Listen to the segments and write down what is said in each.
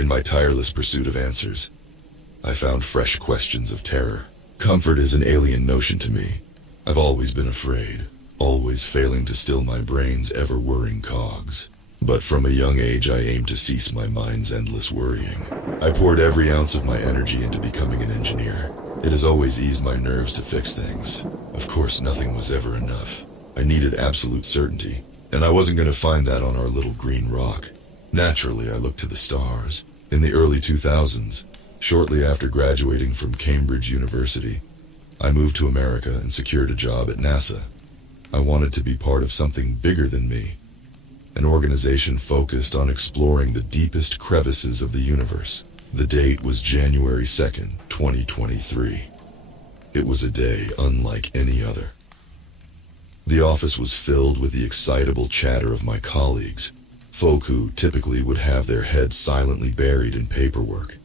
In my tireless pursuit of answers, I found fresh questions of terror. Comfort is an alien notion to me. I've always been afraid, always failing to still my brain's ever-whirring cogs. But from a young age I aimed to cease my mind's endless worrying. I poured every ounce of my energy into becoming an engineer. It has always eased my nerves to fix things. Of course, nothing was ever enough. I needed absolute certainty, and I wasn't going to find that on our little green rock. Naturally, I looked to the stars. In the early 2000s, shortly after graduating from Cambridge University, I moved to America and secured a job at NASA. I wanted to be part of something bigger than me, an organization focused on exploring the deepest crevices of the universe. The date was January 2nd, 2023. It was a day unlike any other. The office was filled with the excitable chatter of my colleagues, folk who typically would have their heads silently buried in paperwork.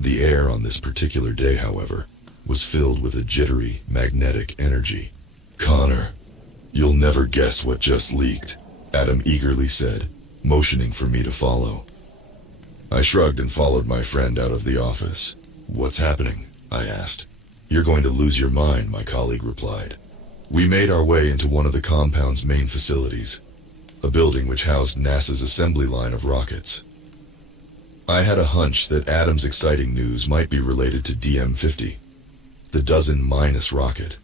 The air on this particular day, however, was filled with a jittery, magnetic energy. "Connor, you'll never guess what just leaked," Adam eagerly said, motioning for me to follow. I shrugged and followed my friend out of the office. "What's happening?" I asked. "You're going to lose your mind," my colleague replied. We made our way into one of the compound's main facilities, a building which housed NASA's assembly line of rockets. I had a hunch that Adam's exciting news might be related to DM-50, the dozen-minus rocket.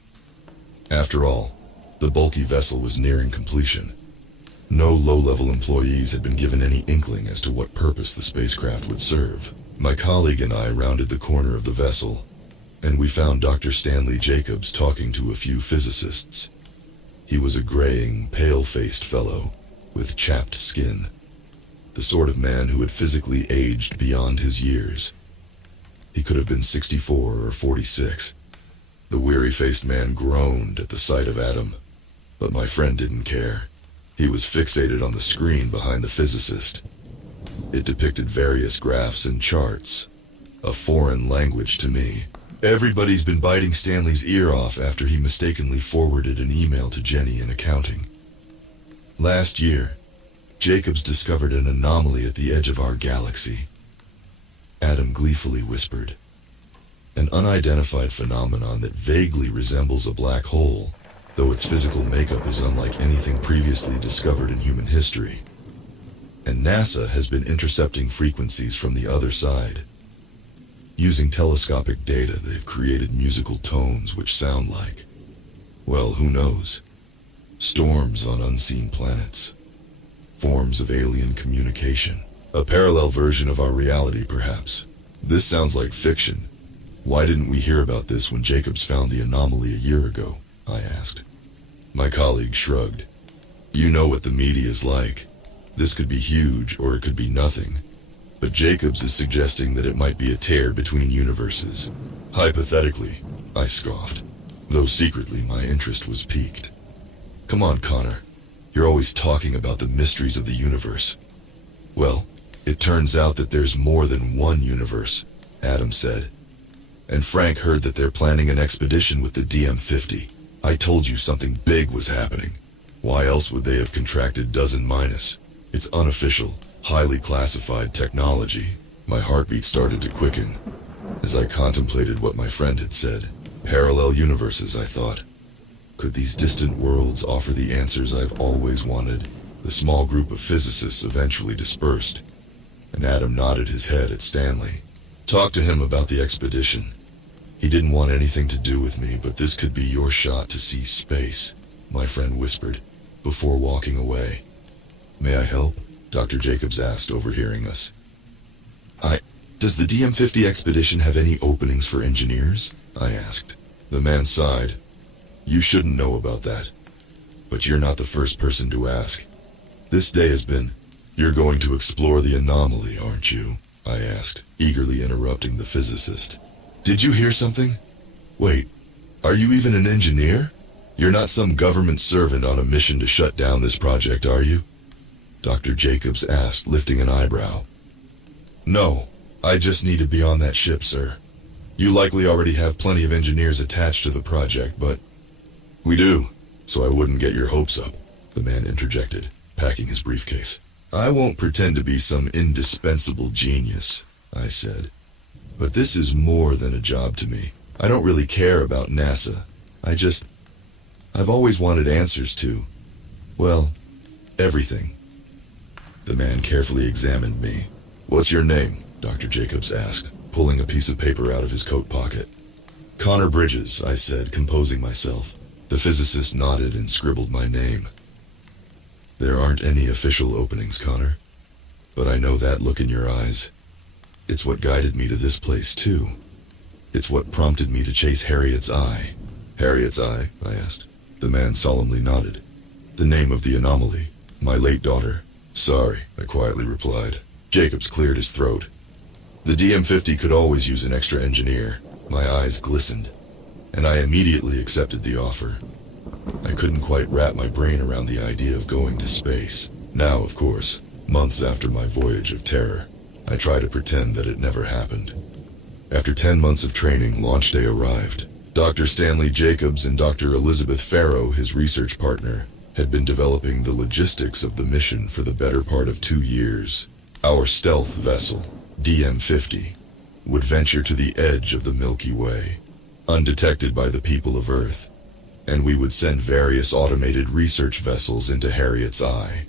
After all, the bulky vessel was nearing completion. No low-level employees had been given any inkling as to what purpose the spacecraft would serve. My colleague and I rounded the corner of the vessel, and we found Dr. Stanley Jacobs talking to a few physicists. He was a graying, pale-faced fellow with chapped skin, the sort of man who had physically aged beyond his years. He could have been 64 or 46. The weary-faced man groaned at the sight of Adam, but my friend didn't care. He was fixated on the screen behind the physicist. It depicted various graphs and charts, a foreign language to me. Everybody's been biting Stanley's ear off after he mistakenly forwarded an email to Jenny in accounting. Last year, Jacobs discovered an anomaly at the edge of our galaxy. Adam gleefully whispered. An unidentified phenomenon that vaguely resembles a black hole, though its physical makeup is unlike anything previously discovered in human history. And NASA has been intercepting frequencies from the other side. Using telescopic data, they've created musical tones which sound like, well, who knows? Storms on unseen planets. Forms of alien communication. A parallel version of our reality, perhaps. This sounds like fiction. Why didn't we hear about this when Jacobs found the anomaly a year ago? I asked. My colleague shrugged. You know what the media is like. This could be huge, or it could be nothing. But Jacobs is suggesting that it might be a tear between universes. Hypothetically, I scoffed, though secretly my interest was piqued. Come on, Connor. You're always talking about the mysteries of the universe. Well, it turns out that there's more than one universe, Adam said. And Frank heard that they're planning an expedition with the DM-50. I told you something big was happening. Why else would they have contracted dozen minus? It's unofficial, highly classified technology. My heartbeat started to quicken as I contemplated what my friend had said. Parallel universes, I thought. Could these distant worlds offer the answers I've always wanted? The small group of physicists eventually dispersed, and Adam nodded his head at Stanley. Talk to him about the expedition. He didn't want anything to do with me, but this could be your shot to see space, my friend whispered, before walking away. May I help? Dr. Jacobs asked, overhearing us. Does the DM-50 expedition have any openings for engineers? I asked. The man sighed. You shouldn't know about that. But you're not the first person to ask. This day has been, you're going to explore the anomaly, aren't you? I asked, eagerly interrupting the physicist. Did you hear something? Wait, are you even an engineer? You're not some government servant on a mission to shut down this project, are you? Dr. Jacobs asked, lifting an eyebrow. No, I just need to be on that ship, sir. You likely already have plenty of engineers attached to the project, but... We do, so I wouldn't get your hopes up, the man interjected, packing his briefcase. I won't pretend to be some indispensable genius, I said. But this is more than a job to me. I don't really care about NASA. I've always wanted answers to, well, everything. The man carefully examined me. What's your name? Dr. Jacobs asked, pulling a piece of paper out of his coat pocket. Connor Bridges, I said, composing myself. The physicist nodded and scribbled my name. There aren't any official openings, Connor. But I know that look in your eyes. It's what guided me to this place, too. It's what prompted me to chase Harriet's eye. Harriet's eye? I asked. The man solemnly nodded. The name of the anomaly. My late daughter. Sorry, I quietly replied. Jacobs cleared his throat. The DM-50 could always use an extra engineer. My eyes glistened, and I immediately accepted the offer. I couldn't quite wrap my brain around the idea of going to space. Now, of course, months after my voyage of terror, I try to pretend that it never happened. After 10 months of training, launch day arrived. Dr. Stanley Jacobs and Dr. Elizabeth Farrow, his research partner, had been developing the logistics of the mission for the better part of 2 years. Our stealth vessel, DM-50, would venture to the edge of the Milky Way, undetected by the people of Earth, and we would send various automated research vessels into Harriet's eye.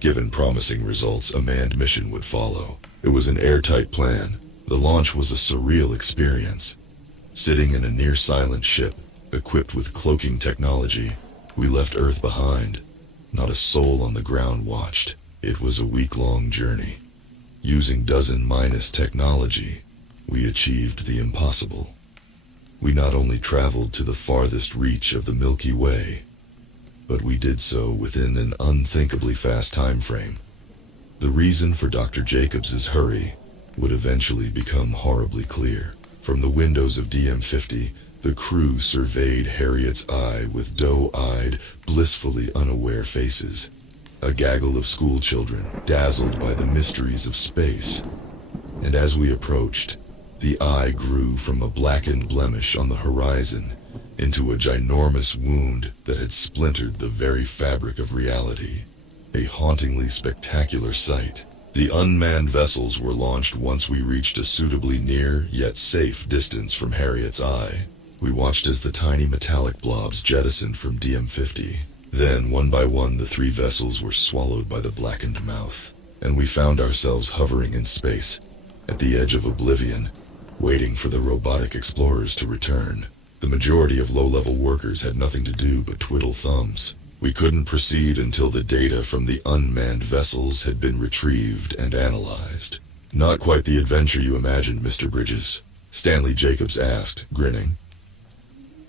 Given promising results, a manned mission would follow. It was an airtight plan. The launch was a surreal experience. Sitting in a near-silent ship, equipped with cloaking technology, we left Earth behind. Not a soul on the ground watched. It was a week-long journey. Using dozen-minus technology, we achieved the impossible. We not only traveled to the farthest reach of the Milky Way, but we did so within an unthinkably fast time frame. The reason for Dr. Jacobs's hurry would eventually become horribly clear. From the windows of DM-50, the crew surveyed Harriet's eye with doe-eyed, blissfully unaware faces. A gaggle of schoolchildren, dazzled by the mysteries of space. And as we approached, the eye grew from a blackened blemish on the horizon into a ginormous wound that had splintered the very fabric of reality. A hauntingly spectacular sight. The unmanned vessels were launched once we reached a suitably near, yet safe distance from Harriet's eye. We watched as the tiny metallic blobs jettisoned from DM-50. Then, one by one, the 3 vessels were swallowed by the blackened mouth, and we found ourselves hovering in space, at the edge of oblivion, waiting for the robotic explorers to return. The majority of low-level workers had nothing to do but twiddle thumbs. We couldn't proceed until the data from the unmanned vessels had been retrieved and analyzed. Not quite the adventure you imagined, Mr. Bridges, Stanley Jacobs asked, grinning.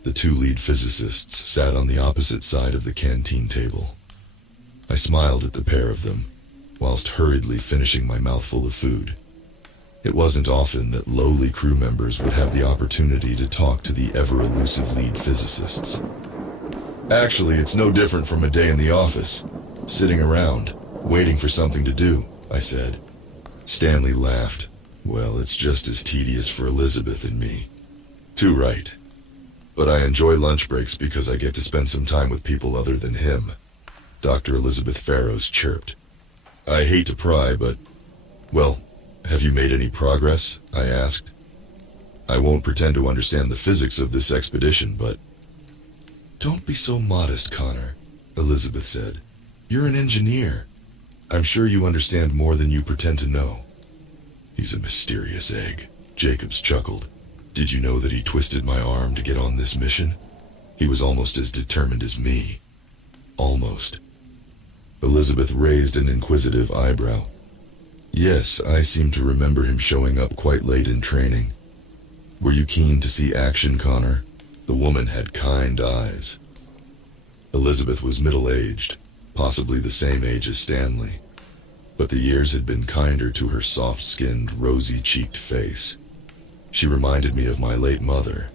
The 2 lead physicists sat on the opposite side of the canteen table. I smiled at the pair of them, whilst hurriedly finishing my mouthful of food. It wasn't often that lowly crew members would have the opportunity to talk to the ever-elusive lead physicists. Actually, it's no different from a day in the office, sitting around, waiting for something to do, I said. Stanley laughed. Well, it's just as tedious for Elizabeth and me. Too right. But I enjoy lunch breaks because I get to spend some time with people other than him. Dr. Elizabeth Farrows chirped. I hate to pry, but, well, have you made any progress? I asked. I won't pretend to understand the physics of this expedition, but... Don't be so modest, Connor, Elizabeth said. You're an engineer. I'm sure you understand more than you pretend to know. He's a mysterious egg, Jacobs chuckled. Did you know that he twisted my arm to get on this mission? He was almost as determined as me. Almost. Elizabeth raised an inquisitive eyebrow. Yes, I seem to remember him showing up quite late in training. Were you keen to see action, Connor? The woman had kind eyes. Elizabeth was middle-aged, possibly the same age as Stanley, but the years had been kinder to her soft-skinned, rosy-cheeked face. She reminded me of my late mother.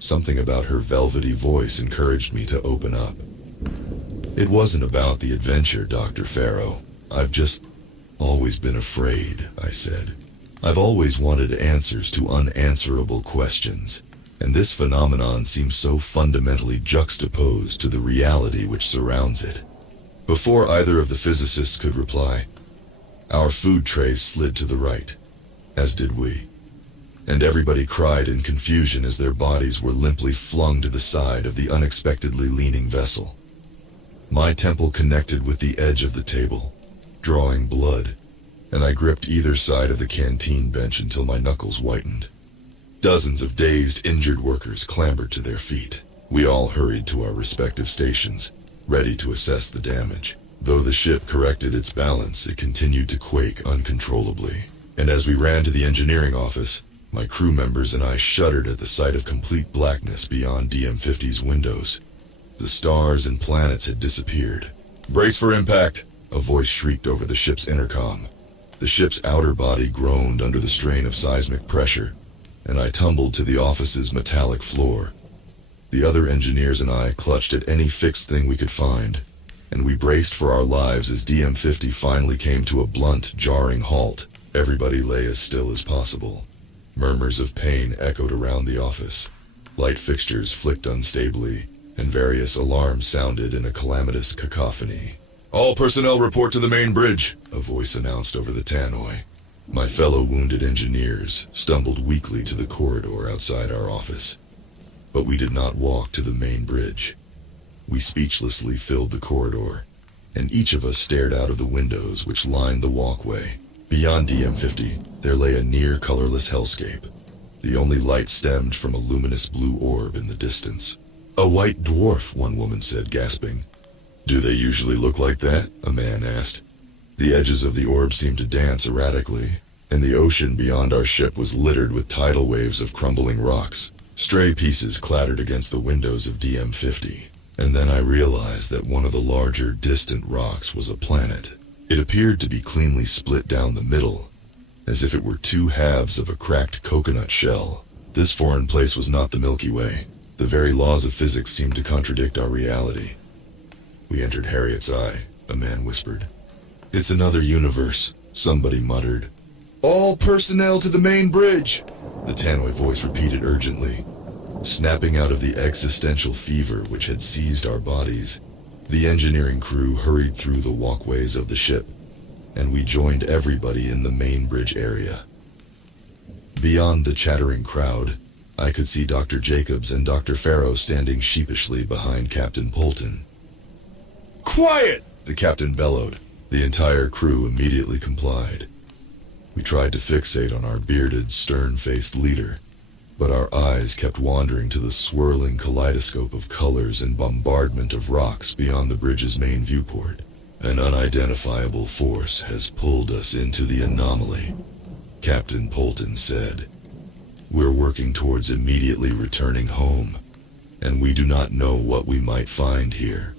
Something about her velvety voice encouraged me to open up. It wasn't about the adventure, Dr. Farrow. I've just always been afraid, I said. I've always wanted answers to unanswerable questions, and this phenomenon seems so fundamentally juxtaposed to the reality which surrounds it. Before either of the physicists could reply, our food trays slid to the right, as did we, and everybody cried in confusion as their bodies were limply flung to the side of the unexpectedly leaning vessel. My temple connected with the edge of the table, drawing blood, and I gripped either side of the canteen bench until my knuckles whitened. Dozens of dazed, injured workers clambered to their feet. We all hurried to our respective stations, ready to assess the damage. Though the ship corrected its balance, it continued to quake uncontrollably. And as we ran to the engineering office, my crew members and I shuddered at the sight of complete blackness beyond DM-50's windows. The stars and planets had disappeared. "Brace for impact," a voice shrieked over the ship's intercom. The ship's outer body groaned under the strain of seismic pressure, and I tumbled to the office's metallic floor. The other engineers and I clutched at any fixed thing we could find, and we braced for our lives as DM-50 finally came to a blunt, jarring halt. Everybody lay as still as possible. Murmurs of pain echoed around the office. Light fixtures flicked unstably, and various alarms sounded in a calamitous cacophony. "All personnel report to the main bridge," a voice announced over the tannoy. My fellow wounded engineers stumbled weakly to the corridor outside our office. But we did not walk to the main bridge. We speechlessly filled the corridor, and each of us stared out of the windows which lined the walkway. Beyond DM-50, there lay a near-colorless hellscape. The only light stemmed from a luminous blue orb in the distance. "A white dwarf," one woman said, gasping. "Do they usually look like that?" a man asked. The edges of the orb seemed to dance erratically, and the ocean beyond our ship was littered with tidal waves of crumbling rocks. Stray pieces clattered against the windows of DM-50, and then I realized that one of the larger, distant rocks was a planet. It appeared to be cleanly split down the middle, as if it were two halves of a cracked coconut shell. This foreign place was not the Milky Way. The very laws of physics seemed to contradict our reality. "We entered Harriet's Eye," a man whispered. "It's another universe," somebody muttered. "All personnel to the main bridge," the tannoy voice repeated urgently. Snapping out of the existential fever which had seized our bodies, the engineering crew hurried through the walkways of the ship, and we joined everybody in the main bridge area. Beyond the chattering crowd, I could see Dr. Jacobs and Dr. Farrow standing sheepishly behind Captain Polton. "Quiet!" the captain bellowed. The entire crew immediately complied. We tried to fixate on our bearded, stern-faced leader, but our eyes kept wandering to the swirling kaleidoscope of colors and bombardment of rocks beyond the bridge's main viewport. "An unidentifiable force has pulled us into the anomaly," Captain Polton said. "We're working towards immediately returning home, and we do not know what we might find here.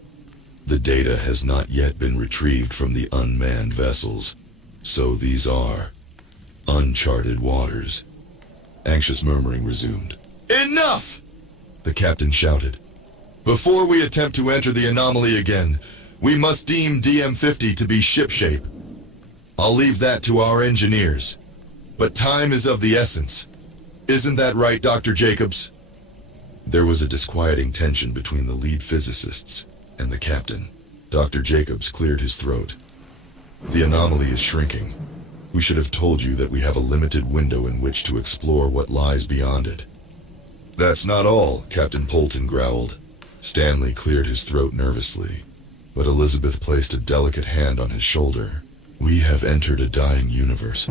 The data has not yet been retrieved from the unmanned vessels, so these are uncharted waters." Anxious murmuring resumed. "Enough!" the captain shouted. "Before we attempt to enter the anomaly again, we must deem DM-50 to be shipshape. I'll leave that to our engineers. But time is of the essence. Isn't that right, Dr. Jacobs?" There was a disquieting tension between the lead physicists and the captain. Dr. Jacobs cleared his throat. "The anomaly is shrinking. We should have told you that we have a limited window in which to explore what lies beyond it." "That's not all," Captain Polton growled. Stanley cleared his throat nervously, but Elizabeth placed a delicate hand on his shoulder. "We have entered a dying universe,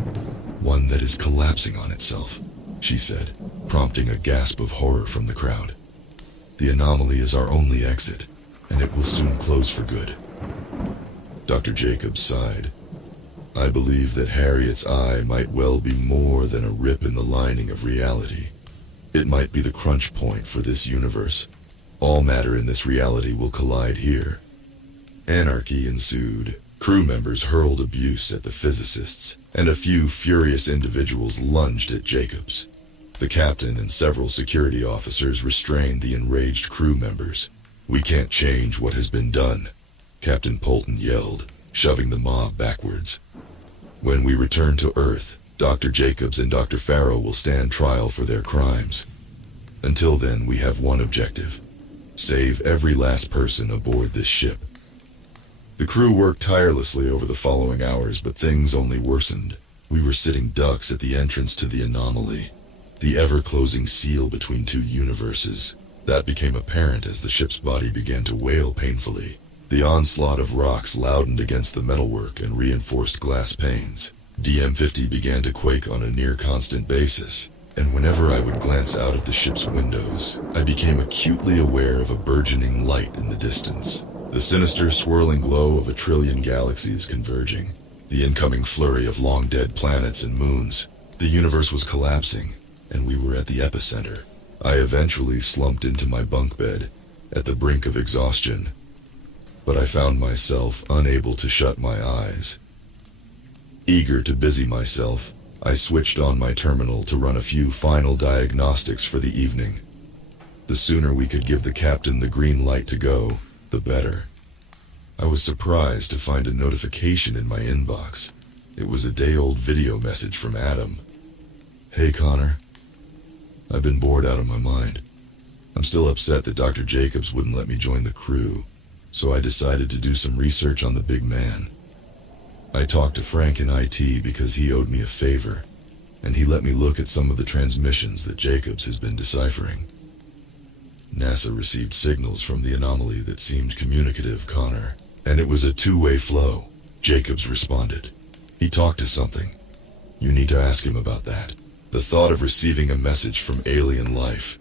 one that is collapsing on itself," she said, prompting a gasp of horror from the crowd. "The anomaly is our only exit, and it will soon close for good." Dr. Jacobs sighed. "I believe that Harriet's Eye might well be more than a rip in the lining of reality. It might be the crunch point for this universe. All matter in this reality will collide here." Anarchy ensued. Crew members hurled abuse at the physicists, and a few furious individuals lunged at Jacobs. The captain and several security officers restrained the enraged crew members. "We can't change what has been done," Captain Polton yelled, shoving the mob backwards. "When we return to Earth, Dr. Jacobs and Dr. Farrow will stand trial for their crimes. Until then, we have one objective: save every last person aboard this ship." The crew worked tirelessly over the following hours, but things only worsened. We were sitting ducks at the entrance to the anomaly, the ever-closing seal between two universes. That became apparent as the ship's body began to wail painfully. The onslaught of rocks loudened against the metalwork and reinforced glass panes. DM-50 began to quake on a near-constant basis, and whenever I would glance out of the ship's windows, I became acutely aware of a burgeoning light in the distance. The sinister, swirling glow of 1 trillion galaxies converging. The incoming flurry of long-dead planets and moons. The universe was collapsing, and we were at the epicenter. I eventually slumped into my bunk bed, at the brink of exhaustion. But I found myself unable to shut my eyes. Eager to busy myself, I switched on my terminal to run a few final diagnostics for the evening. The sooner we could give the captain the green light to go, the better. I was surprised to find a notification in my inbox. It was a day-old video message from Adam. "Hey Connor, I've been bored out of my mind. I'm still upset that Dr. Jacobs wouldn't let me join the crew, so I decided to do some research on the big man. I talked to Frank in IT because he owed me a favor, and he let me look at some of the transmissions that Jacobs has been deciphering. NASA received signals from the anomaly that seemed communicative, Connor, and it was a two-way flow," Jacobs responded. "He talked to something. You need to ask him about that." The thought of receiving a message from alien life,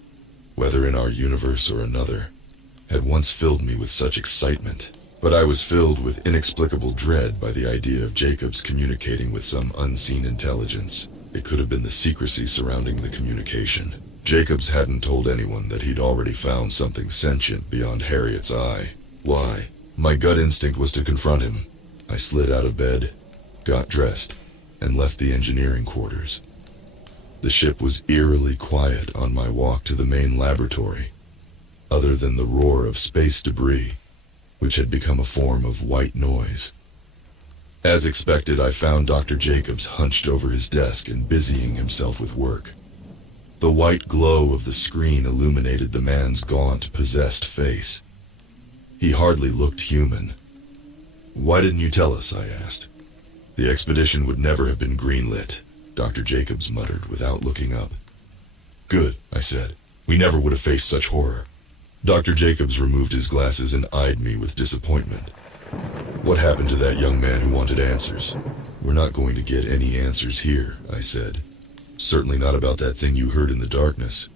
whether in our universe or another, had once filled me with such excitement, but I was filled with inexplicable dread by the idea of Jacobs communicating with some unseen intelligence. It could have been the secrecy surrounding the communication. Jacobs hadn't told anyone that he'd already found something sentient beyond Harriet's eye. Why? My gut instinct was to confront him. I slid out of bed, got dressed, and left the engineering quarters. The ship was eerily quiet on my walk to the main laboratory, other than the roar of space debris, which had become a form of white noise. As expected, I found Dr. Jacobs hunched over his desk and busying himself with work. The white glow of the screen illuminated the man's gaunt, possessed face. He hardly looked human. "Why didn't you tell us?" I asked. "The expedition would never have been greenlit," Dr. Jacobs muttered without looking up. "Good," I said. "We never would have faced such horror." Dr. Jacobs removed his glasses and eyed me with disappointment. "What happened to that young man who wanted answers?" "We're not going to get any answers here," I said. "Certainly not about that thing you heard in the darkness."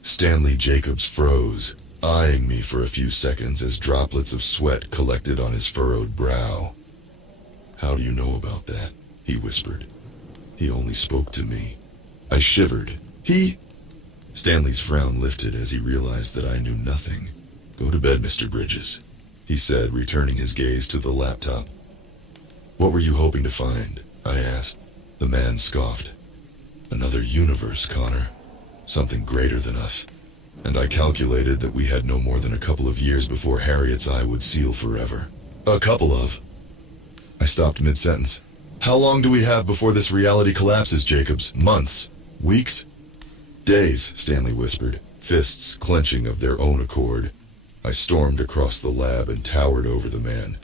Stanley Jacobs froze, eyeing me for a few seconds as droplets of sweat collected on his furrowed brow. "How do you know about that?" he whispered. "He only spoke to me." I shivered. "He?" Stanley's frown lifted as he realized that I knew nothing. "Go to bed, Mr. Bridges," he said, returning his gaze to the laptop. "What were you hoping to find?" I asked. The man scoffed. "Another universe, Connor. Something greater than us. And I calculated that we had no more than a couple of years before Harriet's eye would seal forever." "A couple of?" I stopped mid-sentence. "How long do we have before this reality collapses, Jacobs? Months? Weeks?" "Days," Stanley whispered, fists clenching of their own accord. I stormed across the lab and towered over the man,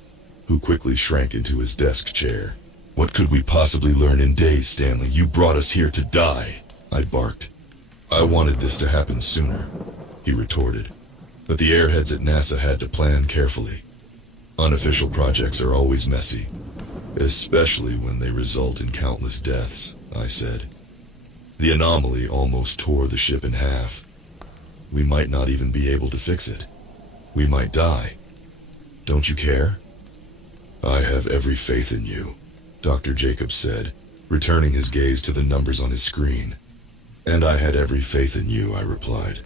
who quickly shrank into his desk chair. "What could we possibly learn in days, Stanley? You brought us here to die," I barked. "I wanted this to happen sooner," he retorted. "But the airheads at NASA had to plan carefully. Unofficial projects are always messy, especially when they result in countless deaths," I said. "The anomaly almost tore the ship in half. We might not even be able to fix it. We might die. Don't you care?" "I have every faith in you," Dr. Jacobs said, returning his gaze to the numbers on his screen. "And I had every faith in you," I replied.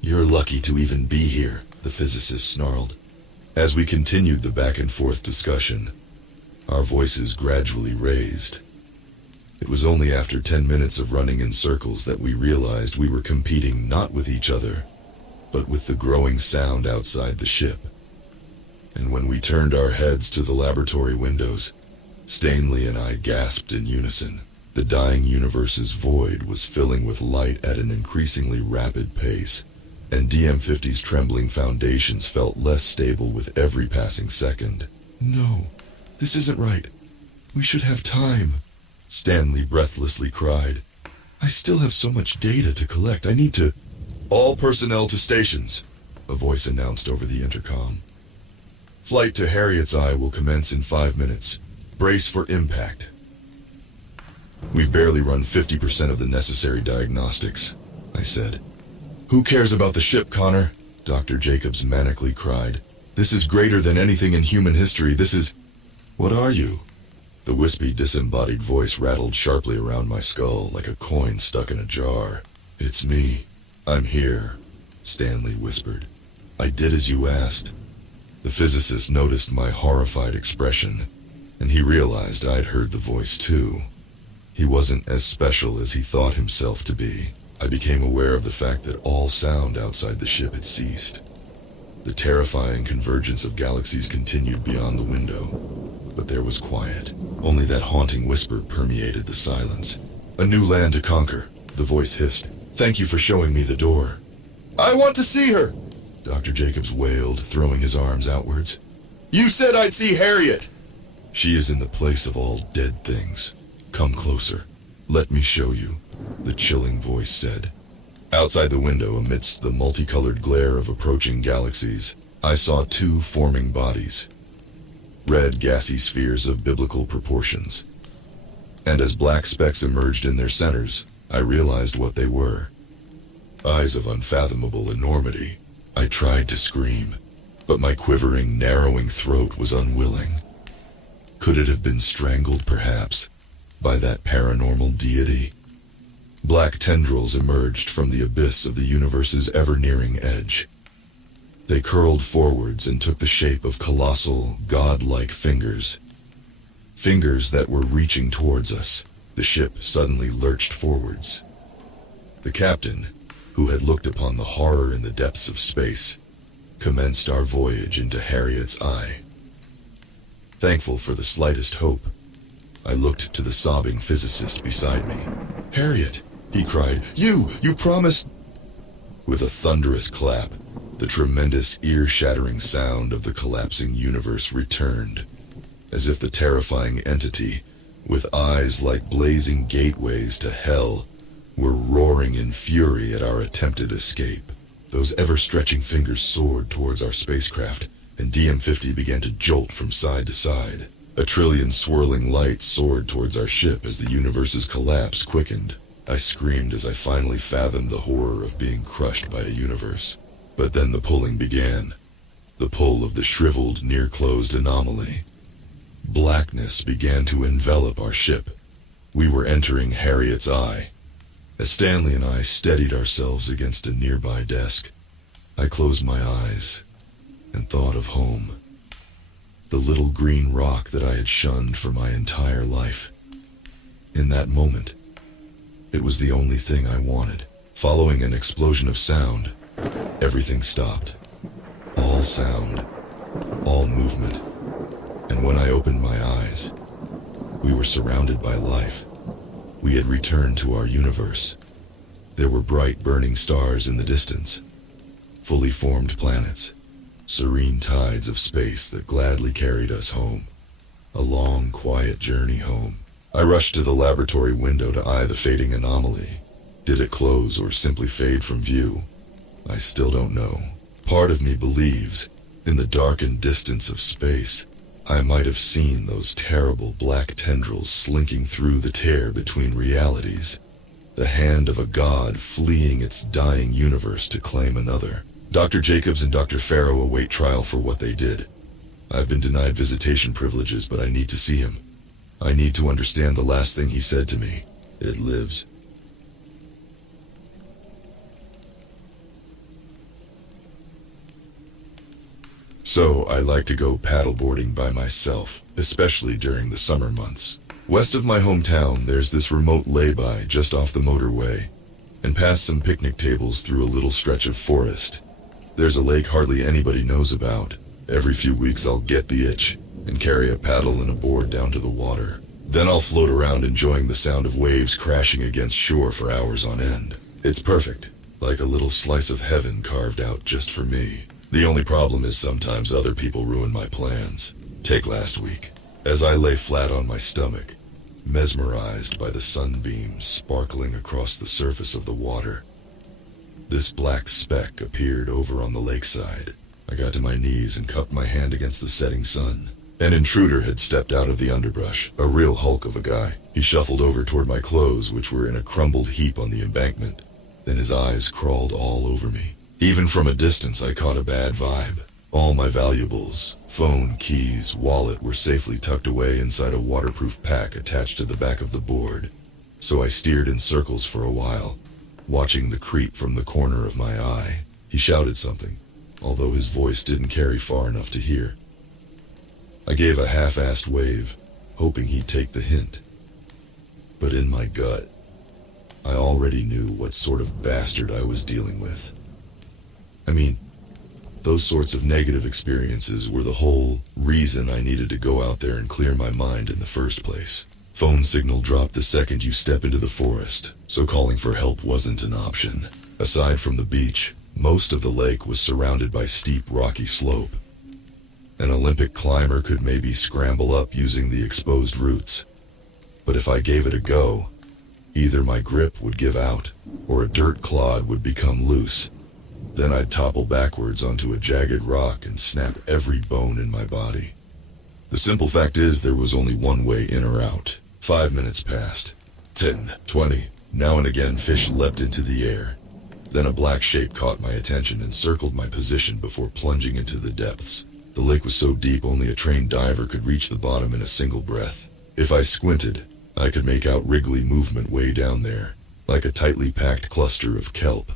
"You're lucky to even be here," the physicist snarled. As we continued the back-and-forth discussion, our voices gradually raised. It was only after 10 minutes of running in circles that we realized we were competing not with each other, but with the growing sound outside the ship. And when we turned our heads to the laboratory windows, Stanley and I gasped in unison. The dying universe's void was filling with light at an increasingly rapid pace, and DM-50's trembling foundations felt less stable with every passing second. No, this isn't right. We should have time, Stanley breathlessly cried. I still have so much data to collect. I need to... All personnel to stations, a voice announced over the intercom. Flight to Harriet's Eye will commence in 5 minutes. Brace for impact. We've barely run 50% of the necessary diagnostics, I said. Who cares about the ship, Connor? Dr. Jacobs manically cried. This is greater than anything in human history. This is... What are you? The wispy, disembodied voice rattled sharply around my skull like a coin stuck in a jar. It's me. I'm here, Stanley whispered. I did as you asked. The physicist noticed my horrified expression, and he realized I'd heard the voice too. He wasn't as special as he thought himself to be. I became aware of the fact that all sound outside the ship had ceased. The terrifying convergence of galaxies continued beyond the window, but there was quiet. Only that haunting whisper permeated the silence. A new land to conquer, the voice hissed. Thank you for showing me the door. I want to see her, Dr. Jacobs wailed, throwing his arms outwards. You said I'd see Harriet! She is in the place of all dead things. Come closer. Let me show you, the chilling voice said. Outside the window, amidst the multicolored glare of approaching galaxies, I saw 2 forming bodies. Red, gassy spheres of biblical proportions. And as black specks emerged in their centers, I realized what they were. Eyes of unfathomable enormity. I tried to scream, but my quivering, narrowing throat was unwilling. Could it have been strangled, perhaps, by that paranormal deity? Black tendrils emerged from the abyss of the universe's ever-nearing edge. They curled forwards and took the shape of colossal, god-like fingers. Fingers that were reaching towards us. The ship suddenly lurched forwards. The captain, who had looked upon the horror in the depths of space, commenced our voyage into Harriet's Eye. Thankful for the slightest hope, I looked to the sobbing physicist beside me. Harriet, he cried, you promised... With a thunderous clap, the tremendous, ear-shattering sound of the collapsing universe returned, as if the terrifying entity, with eyes like blazing gateways to hell, were roaring in fury at our attempted escape. Those ever-stretching fingers soared towards our spacecraft, and DM-50 began to jolt from side to side. A trillion swirling lights soared towards our ship as the universe's collapse quickened. I screamed as I finally fathomed the horror of being crushed by a universe. But then the pulling began. The pull of the shriveled, near-closed anomaly. Blackness began to envelop our ship. We were entering Harriet's Eye. As Stanley and I steadied ourselves against a nearby desk, I closed my eyes and thought of home. The little green rock that I had shunned for my entire life. In that moment, it was the only thing I wanted. Following an explosion of sound, everything stopped. All sound, all movement. And when I opened my eyes, we were surrounded by life. We had returned to our universe. There were bright burning stars in the distance, fully formed planets, serene tides of space that gladly carried us home. A long, quiet journey home. I rushed to the laboratory window to eye the fading anomaly. Did it close or simply fade from view? I still don't know. Part of me believes, in the darkened distance of space, I might have seen those terrible black tendrils slinking through the tear between realities. The hand of a god fleeing its dying universe to claim another. Dr. Jacobs and Dr. Farrow await trial for what they did. I've been denied visitation privileges, but I need to see him. I need to understand the last thing he said to me. It lives. So, I like to go paddleboarding by myself, especially during the summer months. West of my hometown, there's this remote lay-by just off the motorway, and past some picnic tables through a little stretch of forest. There's a lake hardly anybody knows about. Every few weeks I'll get the itch and carry a paddle and a board down to the water. Then I'll float around enjoying the sound of waves crashing against shore for hours on end. It's perfect, like a little slice of heaven carved out just for me. The only problem is sometimes other people ruin my plans. Take last week. As I lay flat on my stomach, mesmerized by the sunbeams sparkling across the surface of the water, this black speck appeared over on the lakeside. I got to my knees and cupped my hand against the setting sun. An intruder had stepped out of the underbrush, a real hulk of a guy. He shuffled over toward my clothes, which were in a crumbled heap on the embankment. Then his eyes crawled all over me. Even from a distance, I caught a bad vibe. All my valuables, phone, keys, wallet were safely tucked away inside a waterproof pack attached to the back of the board. So I steered in circles for a while, watching the creep from the corner of my eye. He shouted something, although his voice didn't carry far enough to hear. I gave a half-assed wave, hoping he'd take the hint. But in my gut, I already knew what sort of bastard I was dealing with. I mean, those sorts of negative experiences were the whole reason I needed to go out there and clear my mind in the first place. Phone signal dropped the second you step into the forest, so calling for help wasn't an option. Aside from the beach, most of the lake was surrounded by steep, rocky slope. An Olympic climber could maybe scramble up using the exposed roots. But if I gave it a go, either my grip would give out, or a dirt clod would become loose. Then I'd topple backwards onto a jagged rock and snap every bone in my body. The simple fact is there was only one way in or out. 5 minutes passed. 10, 20. Now and again fish leapt into the air. Then a black shape caught my attention and circled my position before plunging into the depths. The lake was so deep only a trained diver could reach the bottom in a single breath. If I squinted, I could make out wriggly movement way down there, like a tightly packed cluster of kelp,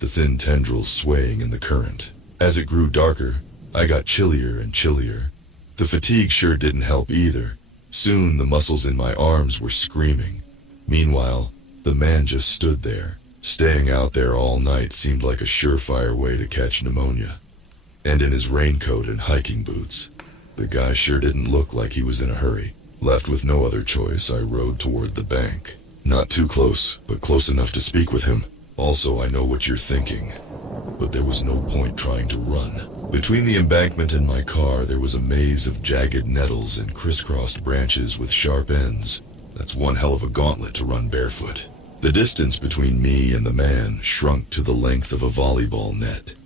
the thin tendrils swaying in the current. As it grew darker, I got chillier and chillier. The fatigue sure didn't help either. Soon the muscles in my arms were screaming. Meanwhile, the man just stood there. Staying out there all night seemed like a surefire way to catch pneumonia. And in his raincoat and hiking boots, the guy sure didn't look like he was in a hurry. Left with no other choice, I rode toward the bank. Not too close, but close enough to speak with him. Also, I know what you're thinking, but there was no point trying to run. Between the embankment and my car, there was a maze of jagged nettles and crisscrossed branches with sharp ends. That's one hell of a gauntlet to run barefoot. The distance between me and the man shrunk to the length of a volleyball net.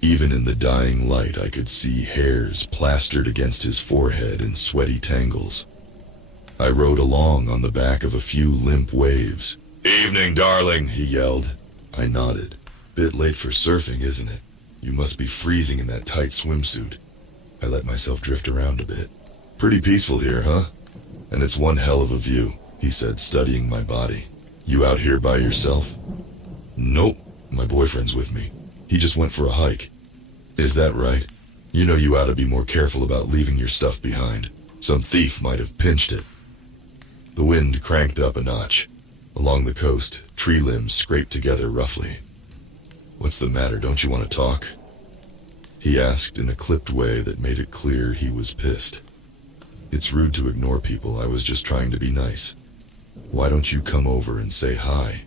Even in the dying light, I could see hairs plastered against his forehead in sweaty tangles. I rode along on the back of a few limp waves. "Evening, darling," he yelled. I nodded. "Bit late for surfing, isn't it? You must be freezing in that tight swimsuit." I let myself drift around a bit. "Pretty peaceful here, huh? And it's one hell of a view," he said, studying my body. "You out here by yourself?" "Nope, my boyfriend's with me. He just went for a hike." "Is that right? You know you ought to be more careful about leaving your stuff behind. Some thief might have pinched it." The wind cranked up a notch. Along the coast, tree limbs scraped together roughly. "What's the matter, don't you want to talk?" he asked in a clipped way that made it clear he was pissed. "It's rude to ignore people, I was just trying to be nice. Why don't you come over and say hi?"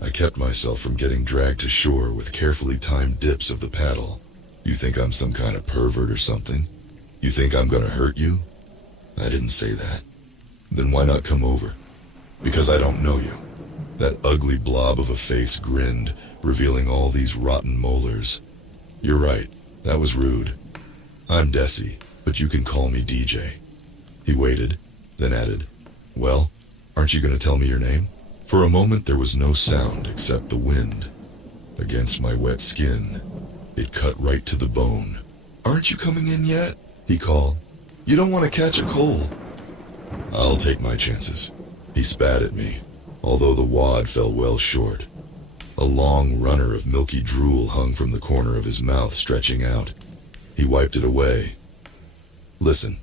I kept myself from getting dragged to shore with carefully timed dips of the paddle. "You think I'm some kind of pervert or something? You think I'm gonna hurt you?" "I didn't say that." "Then why not come over?" "Because I don't know you." That ugly blob of a face grinned, revealing all these rotten molars. "You're right, that was rude. I'm Desi, but you can call me DJ." He waited, then added, "Well, aren't you gonna tell me your name?" For a moment there was no sound except the wind. Against my wet skin, it cut right to the bone. "Aren't you coming in yet?" he called. "You don't want to catch a cold." "I'll take my chances." He spat at me, although the wad fell well short. A long runner of milky drool hung from the corner of his mouth, stretching out. He wiped it away. "Listen,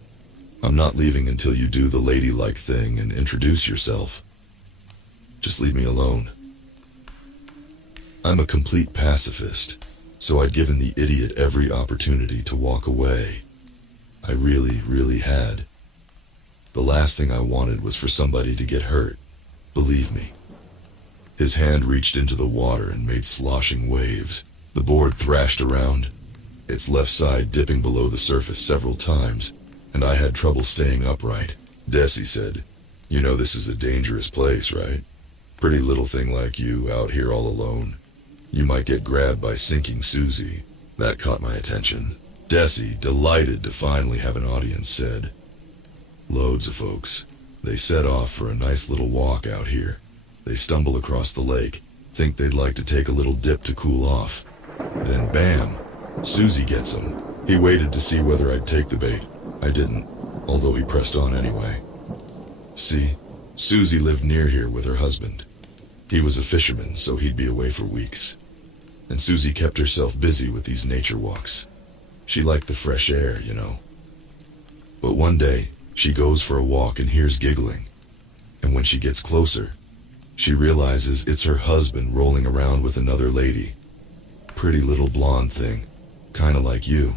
I'm not leaving until you do the ladylike thing and introduce yourself. Just leave me alone." I'm a complete pacifist, so I'd given the idiot every opportunity to walk away. I really had. The last thing I wanted was for somebody to get hurt, believe me. His hand reached into the water and made sloshing waves. The board thrashed around, its left side dipping below the surface several times, and I had trouble staying upright. Desi said, "You know this is a dangerous place, right? Pretty little thing like you out here all alone. You might get grabbed by sinking Susie." That caught my attention. Desi, delighted to finally have an audience, said, "Loads of folks. They set off for a nice little walk out here. They stumble across the lake, think they'd like to take a little dip to cool off. Then bam, Susie gets them." He waited to see whether I'd take the bait. I didn't, although he pressed on anyway. See, Susie lived near here with her husband. He was a fisherman, so he'd be away for weeks. And Susie kept herself busy with these nature walks. She liked the fresh air, you know. But one day, she goes for a walk and hears giggling. And when she gets closer, she realizes it's her husband rolling around with another lady. Pretty little blonde thing, kinda like you.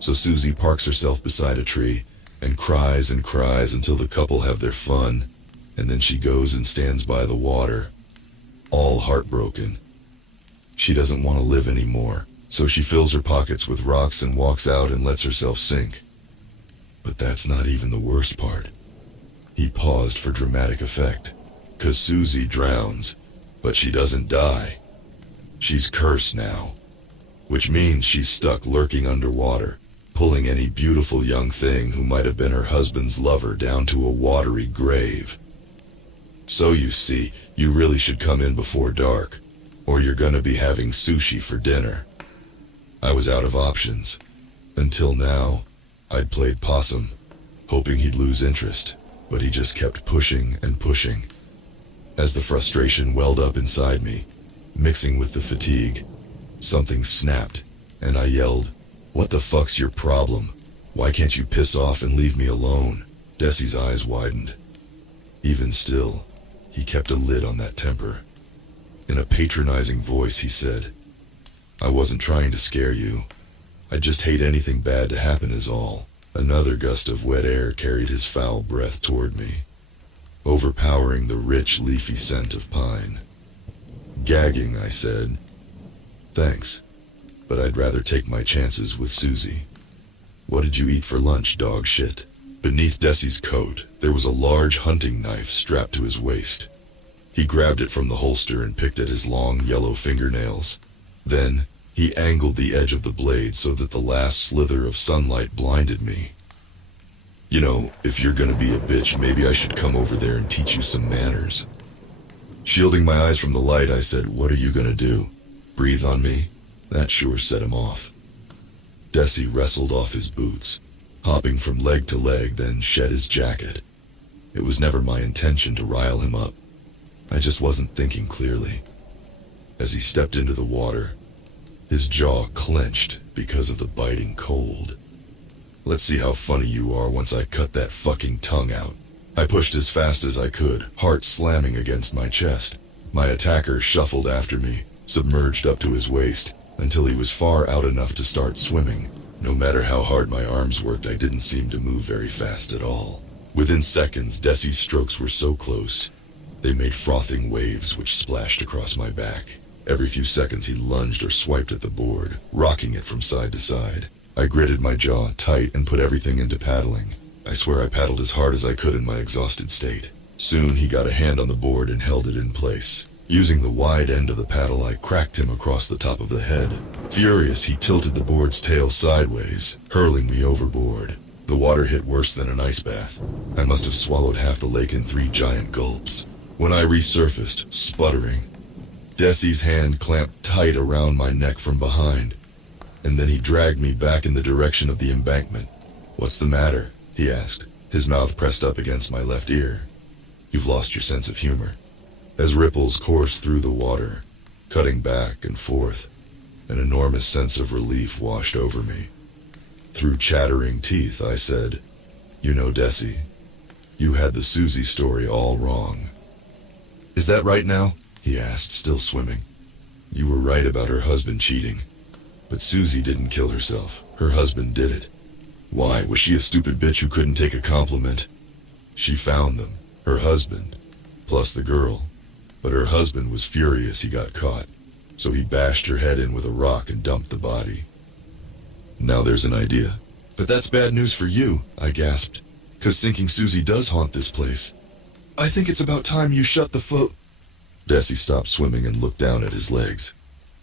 So Susie parks herself beside a tree and cries until the couple have their fun, and then she goes and stands by the water, all heartbroken. She doesn't want to live anymore, so she fills her pockets with rocks and walks out and lets herself sink. But that's not even the worst part. He paused for dramatic effect, 'cause Susie drowns, but she doesn't die. She's cursed now, which means she's stuck lurking underwater, pulling any beautiful young thing who might have been her husband's lover down to a watery grave. So you see, you really should come in before dark, or you're gonna be having sushi for dinner. I was out of options. Until now, I'd played possum, hoping he'd lose interest, but he just kept pushing and pushing. As the frustration welled up inside me, mixing with the fatigue, something snapped, and I yelled, "What the fuck's your problem? Why can't you piss off and leave me alone?" Desi's eyes widened. Even still, he kept a lid on that temper. In a patronizing voice, he said, "I wasn't trying to scare you. I just hate anything bad to happen is all." Another gust of wet air carried his foul breath toward me, overpowering the rich, leafy scent of pine. Gagging, I said, "Thanks, but I'd rather take my chances with Susie." "What did you eat for lunch, dog shit?" Beneath Desi's coat, there was a large hunting knife strapped to his waist. He grabbed it from the holster and picked at his long, yellow fingernails. Then, he angled the edge of the blade so that the last slither of sunlight blinded me. "You know, if you're gonna be a bitch, maybe I should come over there and teach you some manners." Shielding my eyes from the light, I said, "What are you gonna do? Breathe on me?" That sure set him off. Desi wrestled off his boots, hopping from leg to leg, then shed his jacket. It was never my intention to rile him up. I just wasn't thinking clearly. As he stepped into the water, his jaw clenched because of the biting cold. "Let's see how funny you are once I cut that fucking tongue out." I pushed as fast as I could, heart slamming against my chest. My attacker shuffled after me, submerged up to his waist, until he was far out enough to start swimming. No matter how hard my arms worked, I didn't seem to move very fast at all. Within seconds, Desi's strokes were so close. They made frothing waves which splashed across my back. Every few seconds he lunged or swiped at the board, rocking it from side to side. I gritted my jaw tight and put everything into paddling. I swear I paddled as hard as I could in my exhausted state. Soon he got a hand on the board and held it in place. Using the wide end of the paddle, I cracked him across the top of the head. Furious, he tilted the board's tail sideways, hurling me overboard. The water hit worse than an ice bath. I must have swallowed half the lake in 3 giant gulps. When I resurfaced, sputtering, Desi's hand clamped tight around my neck from behind, and then he dragged me back in the direction of the embankment. "What's the matter?" he asked, his mouth pressed up against my left ear. "You've lost your sense of humor." As ripples coursed through the water, cutting back and forth, an enormous sense of relief washed over me. Through chattering teeth, I said, "You know, Desi, you had the Susie story all wrong." "Is that right now?" he asked, still swimming. "You were right about her husband cheating. But Susie didn't kill herself. Her husband did it." "Why? Was she a stupid bitch who couldn't take a compliment?" "She found them, her husband, plus the girl. But her husband was furious he got caught, so he bashed her head in with a rock and dumped the body. Now there's an idea. But that's bad news for you, I gasped, 'cause Sinking Susie does haunt this place. I think it's about time you shut the Desi stopped swimming and looked down at his legs.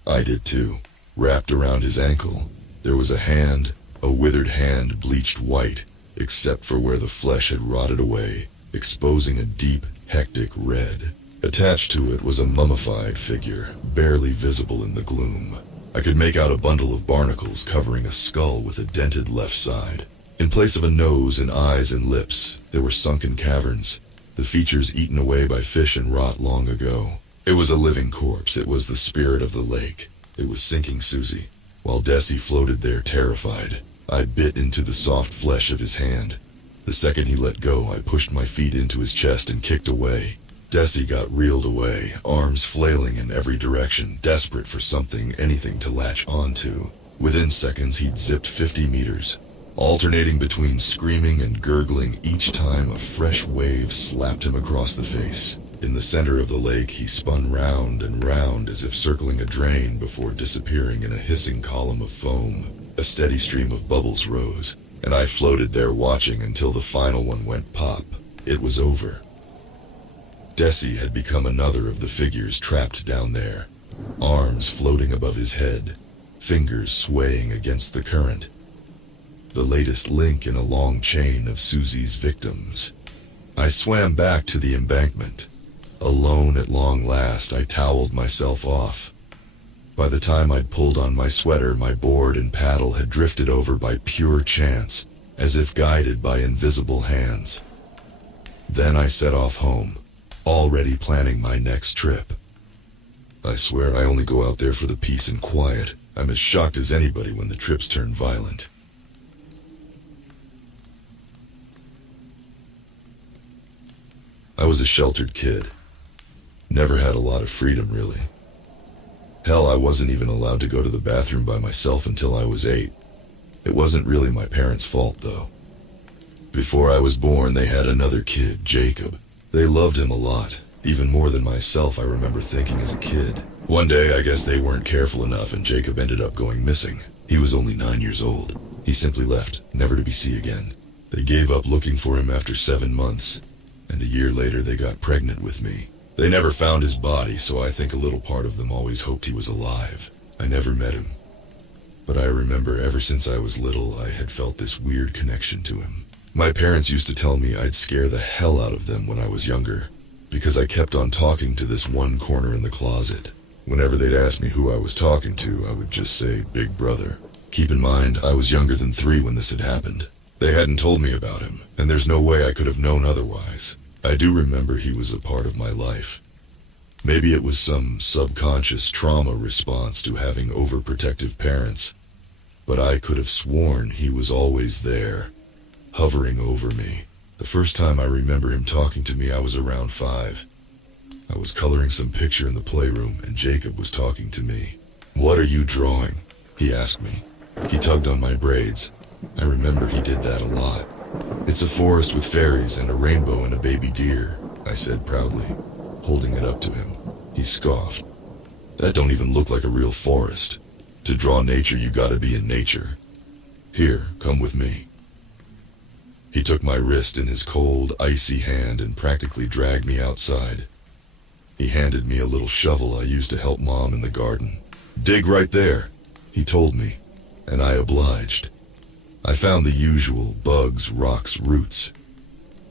I did too. Wrapped around his ankle, there was a hand, a withered hand bleached white, except for where the flesh had rotted away, exposing a deep, hectic red. Attached to it was a mummified figure, barely visible in the gloom. I could make out a bundle of barnacles covering a skull with a dented left side. In place of a nose and eyes and lips, there were sunken caverns, the features eaten away by fish and rot long ago. It was a living corpse. It was the spirit of the lake. It was Sinking Susie. While Desi floated there terrified, I bit into the soft flesh of his hand. The second he let go, I pushed my feet into his chest and kicked away. Desi got reeled away, arms flailing in every direction, desperate for something, anything to latch onto. Within seconds, he'd zipped 50 meters, alternating between screaming and gurgling each time a fresh wave slapped him across the face. In the center of the lake, he spun round and round as if circling a drain before disappearing in a hissing column of foam. A steady stream of bubbles rose, and I floated there watching until the final one went pop. It was over. Desi had become another of the figures trapped down there, arms floating above his head, fingers swaying against the current. The latest link in a long chain of Susie's victims. I swam back to the embankment. Alone at long last, I toweled myself off. By the time I'd pulled on my sweater, my board and paddle had drifted over by pure chance, as if guided by invisible hands. Then I set off home, already planning my next trip. I swear I only go out there for the peace and quiet. I'm as shocked as anybody when the trips turn violent. I was a sheltered kid. Never had a lot of freedom, really. Hell, I wasn't even allowed to go to the bathroom by myself until I was 8. It wasn't really my parents' fault, though. Before I was born, they had another kid, Jacob. They loved him a lot, even more than myself, I remember thinking as a kid. One day, I guess they weren't careful enough and Jacob ended up going missing. He was only 9 years old. He simply left, never to be seen again. They gave up looking for him after 7 months, and a year later they got pregnant with me. They never found his body, so I think a little part of them always hoped he was alive. I never met him. But I remember ever since I was little, I had felt this weird connection to him. My parents used to tell me I'd scare the hell out of them when I was younger, because I kept on talking to this one corner in the closet. Whenever they'd ask me who I was talking to, I would just say, Big Brother. Keep in mind, I was younger than 3 when this had happened. They hadn't told me about him, and there's no way I could have known otherwise. I do remember he was a part of my life. Maybe it was some subconscious trauma response to having overprotective parents, but I could have sworn he was always there, hovering over me. The first time I remember him talking to me, I was around 5. I was coloring some picture in the playroom, and Jacob was talking to me. "What are you drawing?" he asked me. He tugged on my braids. I remember he did that a lot. "It's a forest with fairies and a rainbow and a baby deer," I said proudly, holding it up to him. He scoffed. "That don't even look like a real forest. To draw nature, you gotta be in nature. Here, come with me." He took my wrist in his cold, icy hand and practically dragged me outside. He handed me a little shovel I used to help Mom in the garden. "Dig right there," he told me, and I obliged. I found the usual bugs, rocks, roots.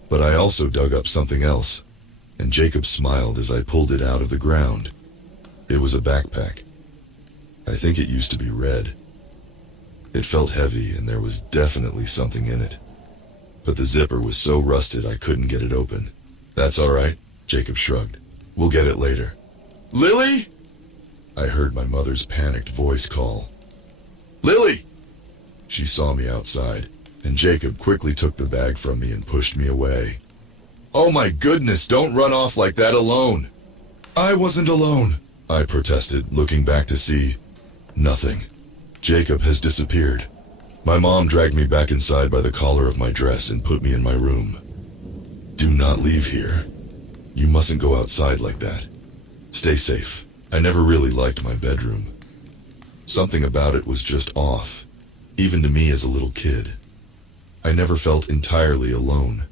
But I also dug up something else, and Jacob smiled as I pulled it out of the ground. It was a backpack. I think it used to be red. It felt heavy, and there was definitely something in it. But the zipper was so rusted I couldn't get it open. "That's all right," Jacob shrugged. "We'll get it later." "Lily?" I heard my mother's panicked voice call. "Lily!" She saw me outside, and Jacob quickly took the bag from me and pushed me away. "Oh my goodness, don't run off like that alone." "I wasn't alone," I protested, looking back to see nothing. Jacob has disappeared. My mom dragged me back inside by the collar of my dress and put me in my room. "Do not leave here. You mustn't go outside like that. Stay safe." I never really liked my bedroom. Something about it was just off, even to me as a little kid. I never felt entirely alone,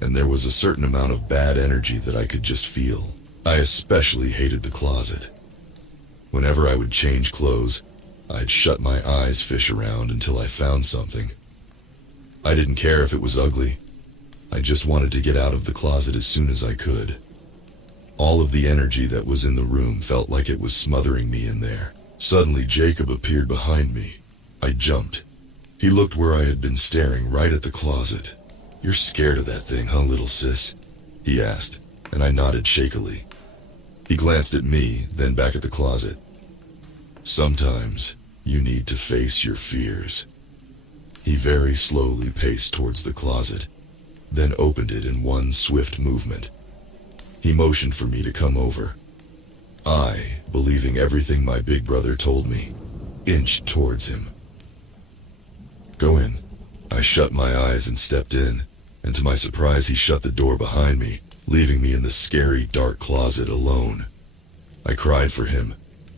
and there was a certain amount of bad energy that I could just feel. I especially hated the closet. Whenever I would change clothes, I'd shut my eyes, fish around until I found something. I didn't care if it was ugly. I just wanted to get out of the closet as soon as I could. All of the energy that was in the room felt like it was smothering me in there. Suddenly, Jacob appeared behind me. I jumped. He looked where I had been staring, right at the closet. "You're scared of that thing, huh, little sis?" he asked, and I nodded shakily. He glanced at me, then back at the closet. "Sometimes you need to face your fears." He very slowly paced towards the closet, then opened it in one swift movement. He motioned for me to come over. I, believing everything my big brother told me, inched towards him. "Go in." I shut my eyes and stepped in, and to my surprise he shut the door behind me, leaving me in the scary, dark closet alone. I cried for him,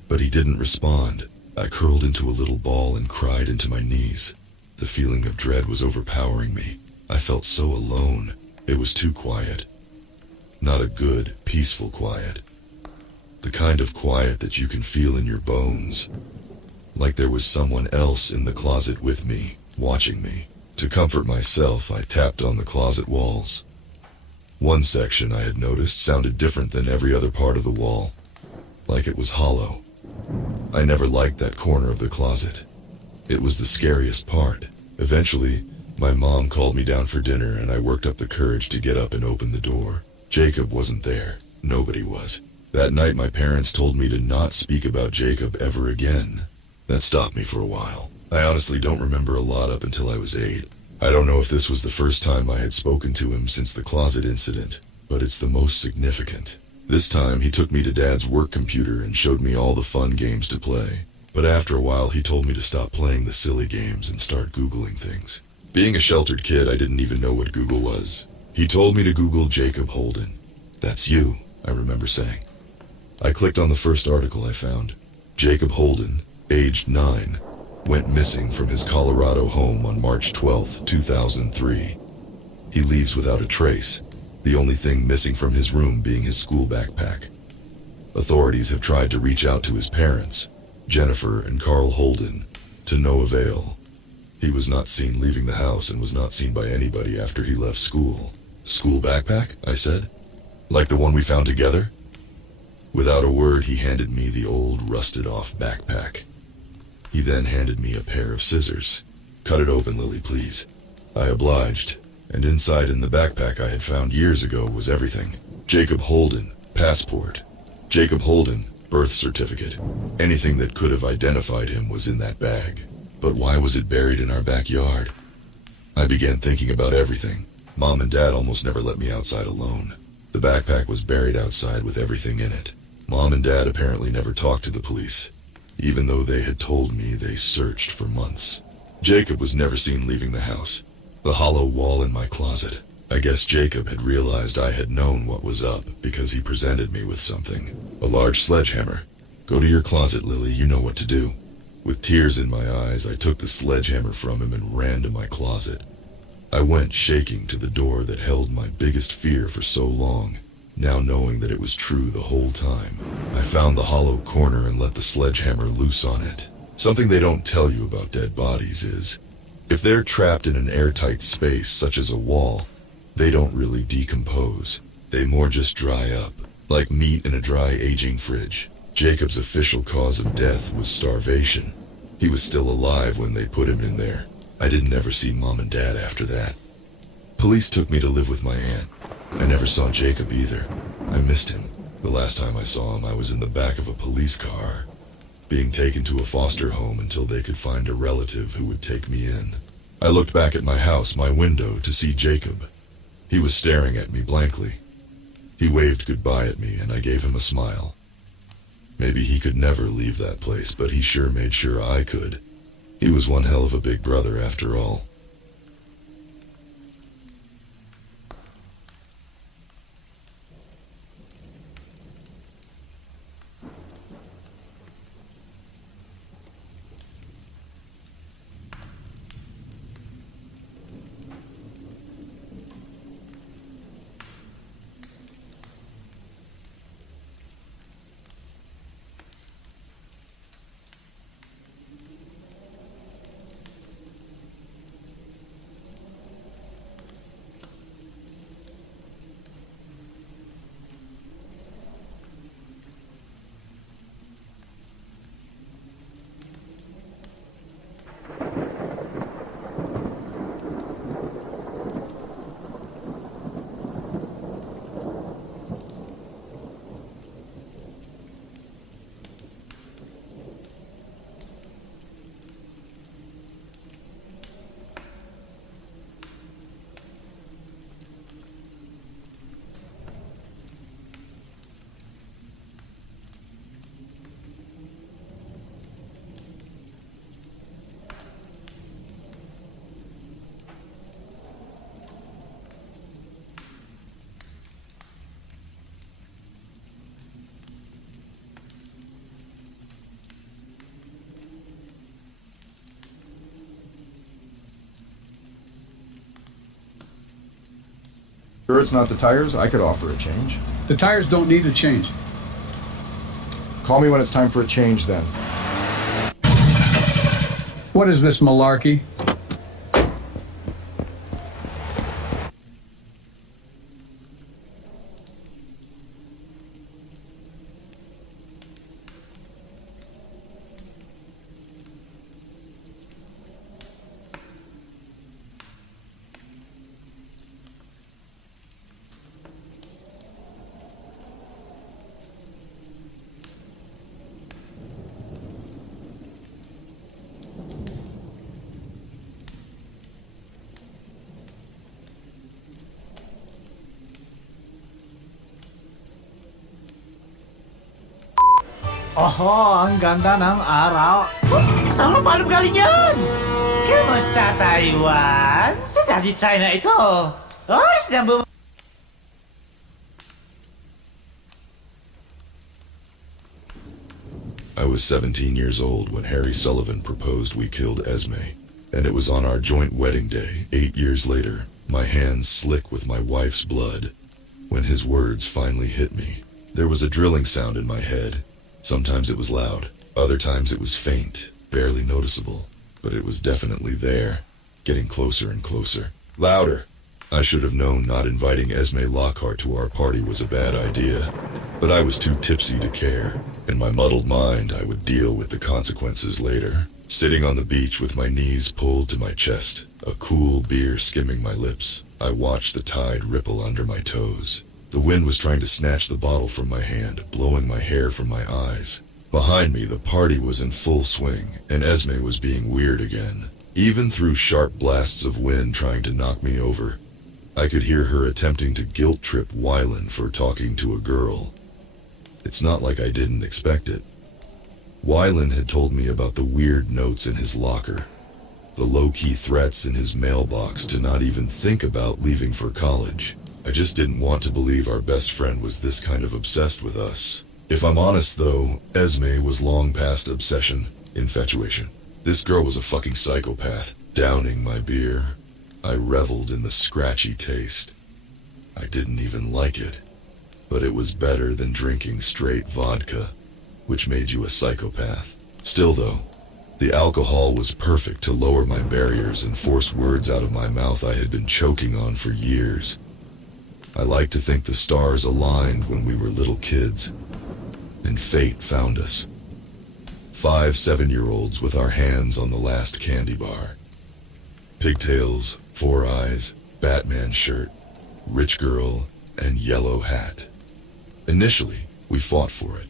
but he didn't respond. I curled into a little ball and cried into my knees. The feeling of dread was overpowering me. I felt so alone. It was too quiet. Not a good, peaceful quiet. The kind of quiet that you can feel in your bones. Like there was someone else in the closet with me, watching me. To comfort myself, I tapped on the closet walls. One section I had noticed sounded different than every other part of the wall. Like it was hollow. I never liked that corner of the closet. It was the scariest part. Eventually, my mom called me down for dinner and I worked up the courage to get up and open the door. Jacob wasn't there. Nobody was. That night my parents told me to not speak about Jacob ever again. That stopped me for a while. I honestly don't remember a lot up until I was 8. I don't know if this was the first time I had spoken to him since the closet incident, but it's the most significant. This time he took me to Dad's work computer and showed me all the fun games to play. But after a while he told me to stop playing the silly games and start Googling things. Being a sheltered kid, I didn't even know what Google was. He told me to Google Jacob Holden. "That's you," I remember saying. I clicked on the first article I found. Jacob Holden, aged 9, went missing from his Colorado home on March 12, 2003. He leaves without a trace, the only thing missing from his room being his school backpack. Authorities have tried to reach out to his parents, Jennifer and Carl Holden, to no avail. He was not seen leaving the house and was not seen by anybody after he left school. "School backpack?" I said. "Like the one we found together?" Without a word, he handed me the old, rusted-off backpack. He then handed me a pair of scissors. "Cut it open, Lily, please." I obliged, and inside in the backpack I had found years ago was everything. Jacob Holden, passport. Jacob Holden, birth certificate. Anything that could have identified him was in that bag. But why was it buried in our backyard? I began thinking about everything. Mom and Dad almost never let me outside alone. The backpack was buried outside with everything in it. Mom and Dad apparently never talked to the police, even though they had told me they searched for months. Jacob was never seen leaving the house. The hollow wall in my closet. I guess Jacob had realized I had known what was up because he presented me with something. A large sledgehammer. "Go to your closet, Lily, you know what to do." With tears in my eyes, I took the sledgehammer from him and ran to my closet. I went shaking to the door that held my biggest fear for so long, now knowing that it was true the whole time. I found the hollow corner and let the sledgehammer loose on it. Something they don't tell you about dead bodies is, if they're trapped in an airtight space such as a wall, they don't really decompose. They more just dry up, like meat in a dry, aging fridge. Jacob's official cause of death was starvation. He was still alive when they put him in there. I didn't ever see Mom and Dad after that. Police took me to live with my aunt. I never saw Jacob either. I missed him. The last time I saw him, I was in the back of a police car, being taken to a foster home until they could find a relative who would take me in. I looked back at my house, my window, to see Jacob. He was staring at me blankly. He waved goodbye at me and I gave him a smile. Maybe he could never leave that place, but he sure made sure I could. He was one hell of a big brother after all. Sure it's not the tires? I could offer a change. The tires don't need a change. Call me when it's time for a change then. What is this malarkey? Oho, ang ganda ng araw. Saan mo paano galing yan? Kamusta Taiwan? Sa Daddy China ito. Oras na I was 17 years old when Harry Sullivan proposed we killed Esme, and it was on our joint wedding day, 8 years later, my hands slick with my wife's blood, when his words finally hit me. There was a drilling sound in my head. Sometimes it was loud, other times it was faint, barely noticeable, but it was definitely there, getting closer and closer. Louder! I should have known not inviting Esme Lockhart to our party was a bad idea, but I was too tipsy to care. In my muddled mind, I would deal with the consequences later. Sitting on the beach with my knees pulled to my chest, a cool beer skimming my lips, I watched the tide ripple under my toes. The wind was trying to snatch the bottle from my hand, blowing my hair from my eyes. Behind me, the party was in full swing, and Esme was being weird again. Even through sharp blasts of wind trying to knock me over, I could hear her attempting to guilt-trip Wylan for talking to a girl. It's not like I didn't expect it. Wylan had told me about the weird notes in his locker, the low-key threats in his mailbox to not even think about leaving for college. I just didn't want to believe our best friend was this kind of obsessed with us. If I'm honest though, Esme was long past obsession, infatuation. This girl was a fucking psychopath. Downing my beer, I reveled in the scratchy taste. I didn't even like it, but it was better than drinking straight vodka, which made you a psychopath. Still though, the alcohol was perfect to lower my barriers and force words out of my mouth I had been choking on for years. I like to think the stars aligned when we were little kids, and fate found us. 5 7-year-olds with our hands on the last candy bar. Pigtails, 4 eyes, Batman shirt, rich girl, and yellow hat. Initially, we fought for it.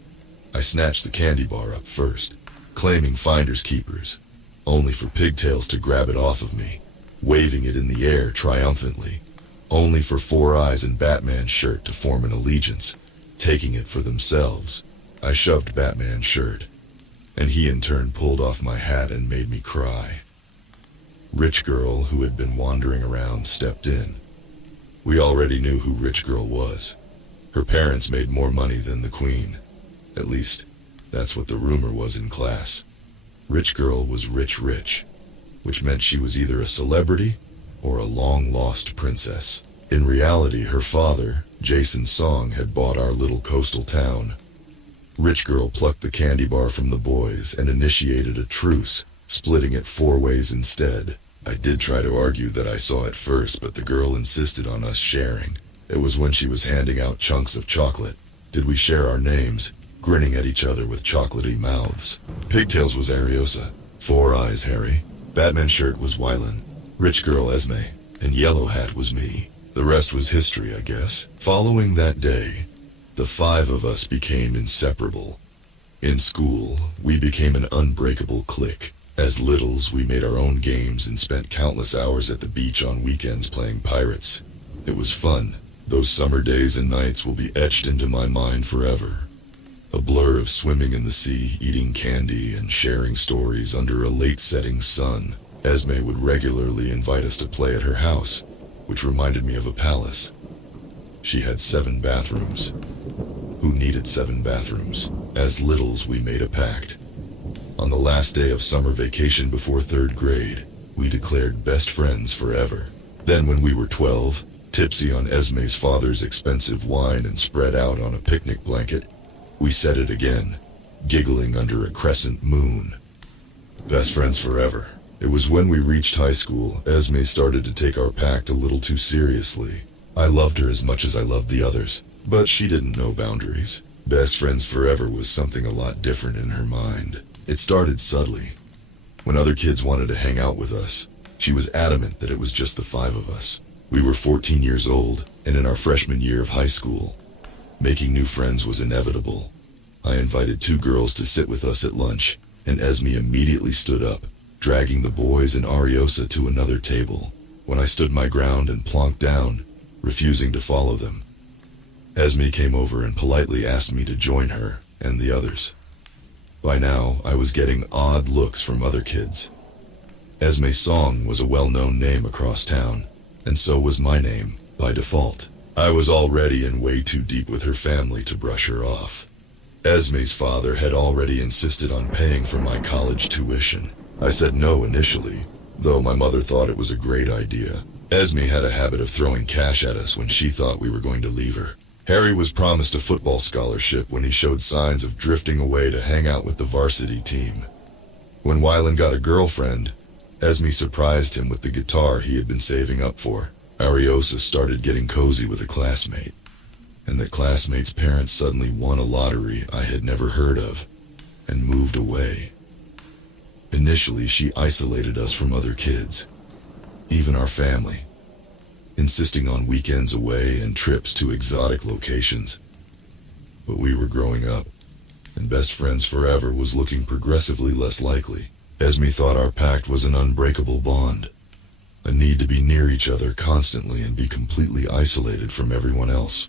I snatched the candy bar up first, claiming finders keepers, only for Pigtails to grab it off of me, waving it in the air triumphantly. Only for 4 eyes and Batman's shirt to form an allegiance, taking it for themselves. I shoved Batman's shirt, and he in turn pulled off my hat and made me cry. Rich Girl, who had been wandering around, stepped in. We already knew who Rich Girl was. Her parents made more money than the Queen. At least, that's what the rumor was in class. Rich Girl was rich, which meant she was either a celebrity or a long-lost princess. In reality, her father, Jason Song, had bought our little coastal town. Rich Girl plucked the candy bar from the boys and initiated a truce, splitting it 4 ways instead. I did try to argue that I saw it first, but the girl insisted on us sharing. It was when she was handing out chunks of chocolate. Did we share our names, grinning at each other with chocolatey mouths? Pigtails was Ariosa, 4 eyes Harry, Batman shirt was Wylan, Rich Girl Esme, and Yellow Hat was me. The rest was history, I guess. Following that day, the 5 of us became inseparable. In school, we became an unbreakable clique. As littles, we made our own games and spent countless hours at the beach on weekends playing pirates. It was fun. Those summer days and nights will be etched into my mind forever. A blur of swimming in the sea, eating candy, and sharing stories under a late-setting sun. Esme would regularly invite us to play at her house, which reminded me of a palace. She had 7 bathrooms. Who needed 7 bathrooms? As littles, we made a pact. On the last day of summer vacation before 3rd grade, we declared best friends forever. Then when we were 12, Tipsy on Esme's father's expensive wine and spread out on a picnic blanket, we said it again, giggling under a crescent moon. Best friends forever. It was when we reached high school, Esme started to take our pact a little too seriously. I loved her as much as I loved the others, but she didn't know boundaries. Best friends forever was something a lot different in her mind. It started subtly. When other kids wanted to hang out with us, she was adamant that it was just the five of us. We were 14 years old, and in our freshman year of high school. Making new friends was inevitable. I invited two girls to sit with us at lunch, and Esme immediately stood up, dragging the boys and Ariosa to another table. When I stood my ground and plonked down, refusing to follow them, Esme came over and politely asked me to join her and the others. By now, I was getting odd looks from other kids. Esme's song was a well-known name across town, and so was my name, by default. I was already in way too deep with her family to brush her off. Esme's father had already insisted on paying for my college tuition. I said no initially, though my mother thought it was a great idea. Esme had a habit of throwing cash at us when she thought we were going to leave her. Harry was promised a football scholarship when he showed signs of drifting away to hang out with the varsity team. When Wylan got a girlfriend, Esme surprised him with the guitar he had been saving up for. Ariosa started getting cozy with a classmate, and that classmate's parents suddenly won a lottery I had never heard of, and moved away. Initially, she isolated us from other kids, even our family, insisting on weekends away and trips to exotic locations. But we were growing up, and best friends forever was looking progressively less likely. Esme thought our pact was an unbreakable bond, a need to be near each other constantly and be completely isolated from everyone else.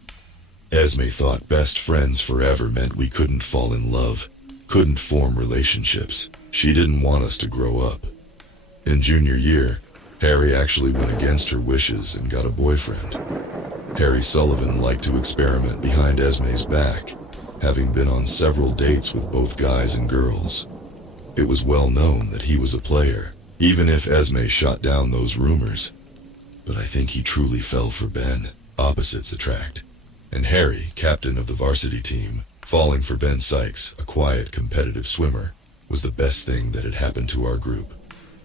Esme thought best friends forever meant we couldn't fall in love, couldn't form relationships. She didn't want us to grow up. In junior year, Harry actually went against her wishes and got a boyfriend. Harry Sullivan liked to experiment behind Esme's back, having been on several dates with both guys and girls. It was well known that he was a player, even if Esme shot down those rumors. But I think he truly fell for Ben. Opposites attract. And Harry, captain of the varsity team, falling for Ben Sykes, a quiet, competitive swimmer, was the best thing that had happened to our group.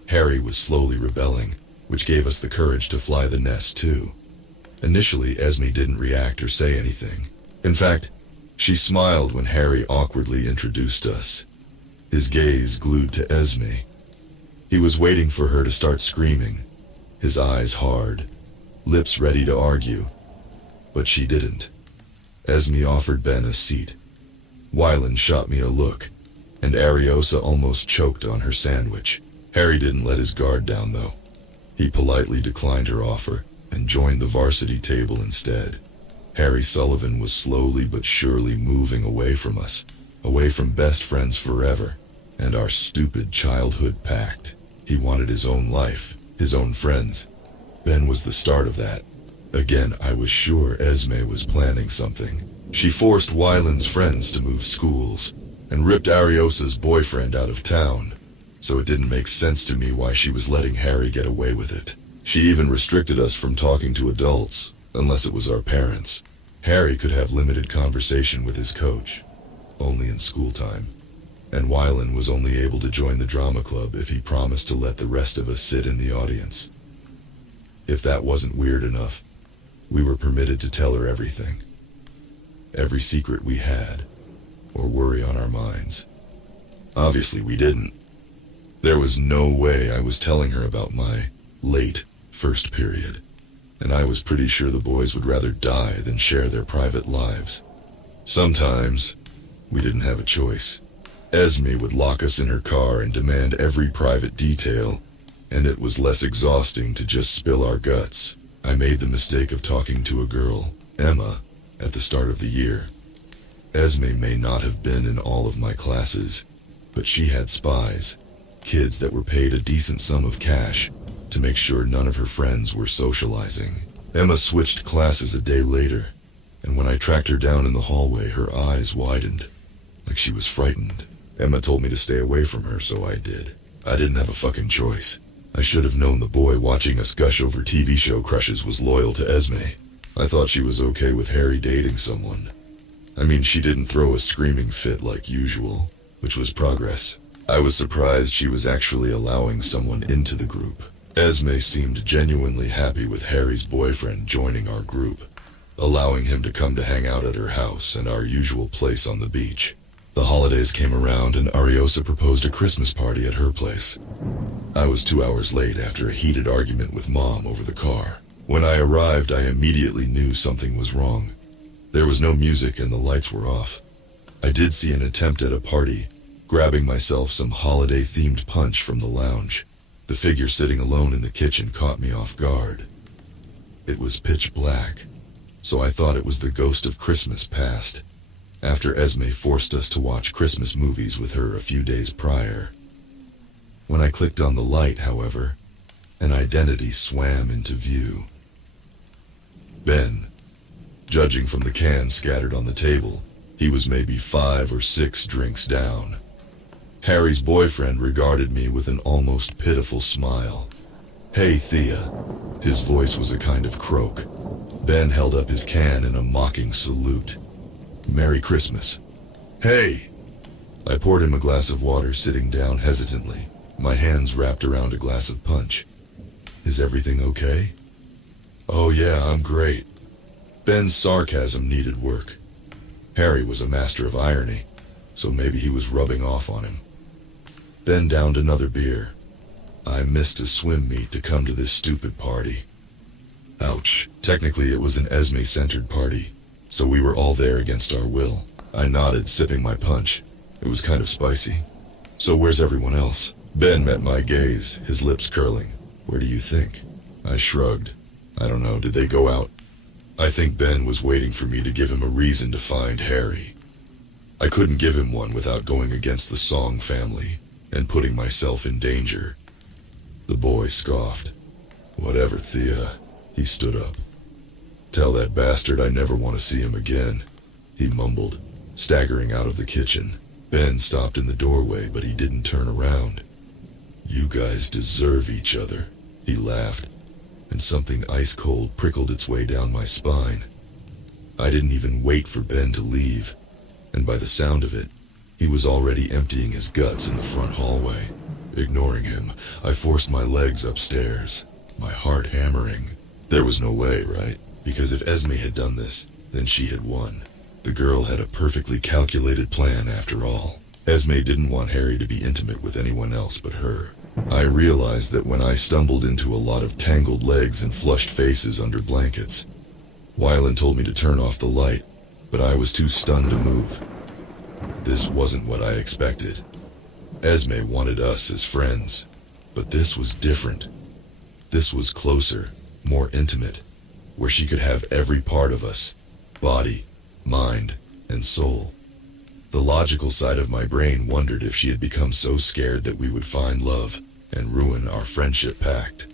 Harry was slowly rebelling, which gave us the courage to fly the nest too. Initially, Esme didn't react or say anything. In fact, she smiled when Harry awkwardly introduced us, his gaze glued to Esme. He was waiting for her to start screaming, his eyes hard, lips ready to argue. But she didn't. Esme offered Ben a seat. Wylan shot me a look, and Ariosa almost choked on her sandwich. Harry didn't let his guard down, though. He politely declined her offer and joined the varsity table instead. Harry Sullivan was slowly but surely moving away from us, away from best friends forever, and our stupid childhood pact. He wanted his own life, his own friends. Ben was the start of that. Again, I was sure Esme was planning something. She forced Wylan's friends to move schools, and ripped Ariosa's boyfriend out of town, so it didn't make sense to me why she was letting Harry get away with it. She even restricted us from talking to adults, unless it was our parents. Harry could have limited conversation with his coach, only in school time, and Wylan was only able to join the drama club if he promised to let the rest of us sit in the audience. If that wasn't weird enough, we were permitted to tell her everything. Every secret we had, or worry on our minds. Obviously we didn't. There was no way I was telling her about my late first period, and I was pretty sure the boys would rather die than share their private lives. Sometimes, we didn't have a choice. Esme would lock us in her car and demand every private detail, and it was less exhausting to just spill our guts. I made the mistake of talking to a girl, Emma, at the start of the year. Esme may not have been in all of my classes, but she had spies, kids that were paid a decent sum of cash to make sure none of her friends were socializing. Emma switched classes a day later, and when I tracked her down in the hallway, her eyes widened, like she was frightened. Emma told me to stay away from her, so I did. I didn't have a fucking choice. I should have known the boy watching us gush over TV show crushes was loyal to Esme. I thought she was okay with Harry dating someone. I mean, she didn't throw a screaming fit like usual, which was progress. I was surprised she was actually allowing someone into the group. Esme seemed genuinely happy with Harry's boyfriend joining our group, allowing him to come to hang out at her house and our usual place on the beach. The holidays came around and Ariosa proposed a Christmas party at her place. I was 2 hours late after a heated argument with Mom over the car. When I arrived, I immediately knew something was wrong. There was no music and the lights were off. I did see an attempt at a party, grabbing myself some holiday-themed punch from the lounge. The figure sitting alone in the kitchen caught me off guard. It was pitch black, so I thought it was the ghost of Christmas past, after Esme forced us to watch Christmas movies with her a few days prior. When I clicked on the light, however, an identity swam into view. Ben. Judging from the cans scattered on the table, he was maybe 5 or 6 drinks down. Harry's boyfriend regarded me with an almost pitiful smile. "Hey, Thea." His voice was a kind of croak. Ben held up his can in a mocking salute. "Merry Christmas." "Hey!" I poured him a glass of water, sitting down hesitantly, my hands wrapped around a glass of punch. "Is everything okay?" "Oh yeah, I'm great." Ben's sarcasm needed work. Harry was a master of irony, so maybe he was rubbing off on him. Ben downed another beer. "I missed a swim meet to come to this stupid party." Ouch. Technically it was an Esme-centered party, so we were all there against our will. I nodded, sipping my punch. It was kind of spicy. "So where's everyone else?" Ben met my gaze, his lips curling. "Where do you think?" I shrugged. "I don't know, did they go out?" I think Ben was waiting for me to give him a reason to find Harry. I couldn't give him one without going against the Song family and putting myself in danger. The boy scoffed. "Whatever, Thea." He stood up. "Tell that bastard I never want to see him again," he mumbled, staggering out of the kitchen. Ben stopped in the doorway, but he didn't turn around. "You guys deserve each other," he laughed, and something ice-cold prickled its way down my spine. I didn't even wait for Ben to leave, and by the sound of it, he was already emptying his guts in the front hallway. Ignoring him, I forced my legs upstairs, my heart hammering. There was no way, right? Because if Esme had done this, then she had won. The girl had a perfectly calculated plan after all. Esme didn't want Harry to be intimate with anyone else but her. I realized that when I stumbled into a lot of tangled legs and flushed faces under blankets. Wylan told me to turn off the light, but I was too stunned to move. This wasn't what I expected. Esme wanted us as friends, but this was different. This was closer, more intimate, where she could have every part of us, body, mind, and soul. The logical side of my brain wondered if she had become so scared that we would find love and ruin our friendship pact.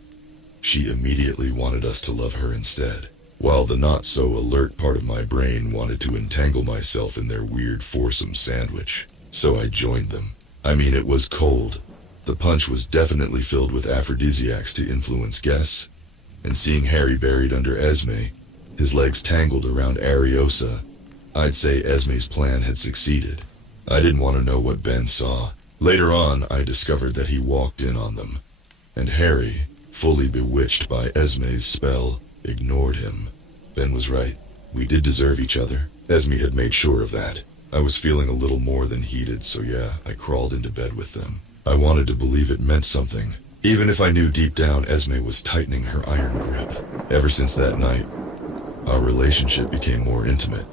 She immediately wanted us to love her instead, while the not-so-alert part of my brain wanted to entangle myself in their weird foursome sandwich. So I joined them. I mean, it was cold. The punch was definitely filled with aphrodisiacs to influence guests, and seeing Harry buried under Esme, his legs tangled around Ariosa, I'd say Esme's plan had succeeded. I didn't want to know what Ben saw. Later on, I discovered that he walked in on them, and Harry, fully bewitched by Esme's spell, ignored him. Ben was right. We did deserve each other. Esme had made sure of that. I was feeling a little more than heated, so yeah, I crawled into bed with them. I wanted to believe it meant something, even if I knew deep down Esme was tightening her iron grip. Ever since that night, our relationship became more intimate,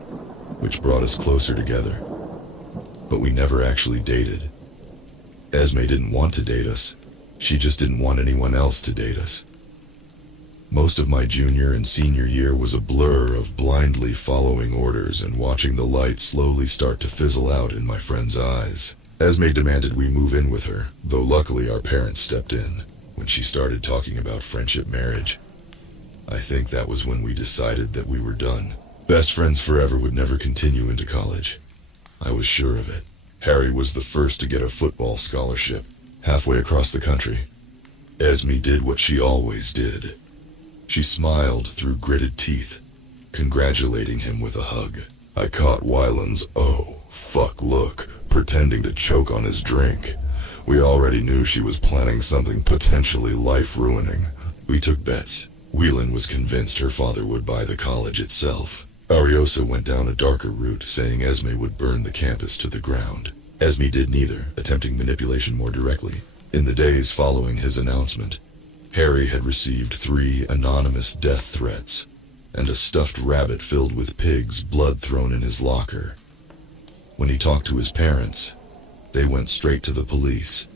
which brought us closer together. But we never actually dated. Esme didn't want to date us. She just didn't want anyone else to date us. Most of my junior and senior year was a blur of blindly following orders and watching the light slowly start to fizzle out in my friend's eyes. Esme demanded we move in with her, though luckily our parents stepped in when she started talking about friendship marriage. I think that was when we decided that we were done. Best friends forever would never continue into college. I was sure of it. Harry was the first to get a football scholarship, halfway across the country. Esme did what she always did. She smiled through gritted teeth, congratulating him with a hug. I caught Wyland's "oh, fuck" look, pretending to choke on his drink. We already knew she was planning something potentially life-ruining. We took bets. Whelan was convinced her father would buy the college itself. Ariosa went down a darker route, saying Esme would burn the campus to the ground. Esme did neither, attempting manipulation more directly. In the days following his announcement, Harry had received 3 anonymous death threats, and a stuffed rabbit filled with pig's blood thrown in his locker. When he talked to his parents, they went straight to the police,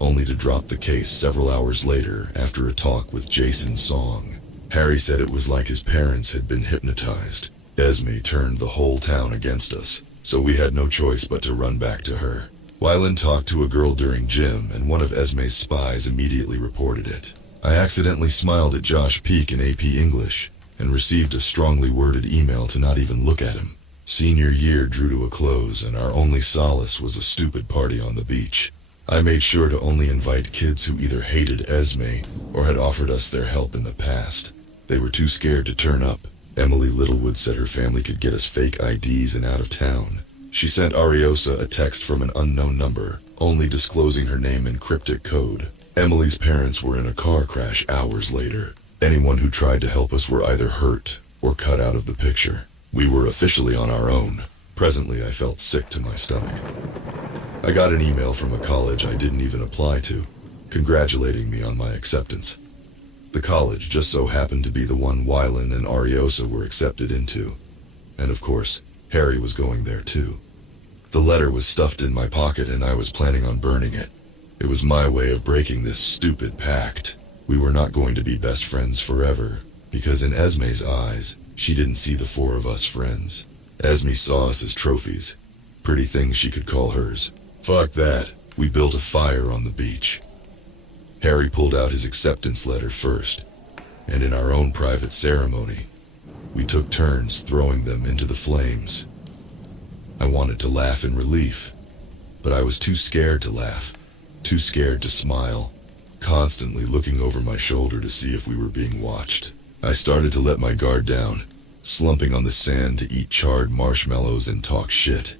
only to drop the case several hours later after a talk with Jason Song. Harry said it was like his parents had been hypnotized. Esme turned the whole town against us, so we had no choice but to run back to her. Wyland talked to a girl during gym, and one of Esme's spies immediately reported it. I accidentally smiled at Josh Peak in AP English, and received a strongly worded email to not even look at him. Senior year drew to a close, and our only solace was a stupid party on the beach. I made sure to only invite kids who either hated Esme or had offered us their help in the past. They were too scared to turn up. Emily Littlewood said her family could get us fake IDs and out of town. She sent Ariosa a text from an unknown number, only disclosing her name in cryptic code. Emily's parents were in a car crash hours later. Anyone who tried to help us were either hurt or cut out of the picture. We were officially on our own. Presently, I felt sick to my stomach. I got an email from a college I didn't even apply to, congratulating me on my acceptance. The college just so happened to be the one Wyland and Ariosa were accepted into. And of course, Harry was going there too. The letter was stuffed in my pocket and I was planning on burning it. It was my way of breaking this stupid pact. We were not going to be best friends forever, because in Esme's eyes, she didn't see the 4 of us friends. Esme saw us as trophies, pretty things she could call hers. Fuck that. We built a fire on the beach. Harry pulled out his acceptance letter first, and in our own private ceremony, we took turns throwing them into the flames. I wanted to laugh in relief, but I was too scared to laugh, too scared to smile, constantly looking over my shoulder to see if we were being watched. I started to let my guard down, slumping on the sand to eat charred marshmallows and talk shit.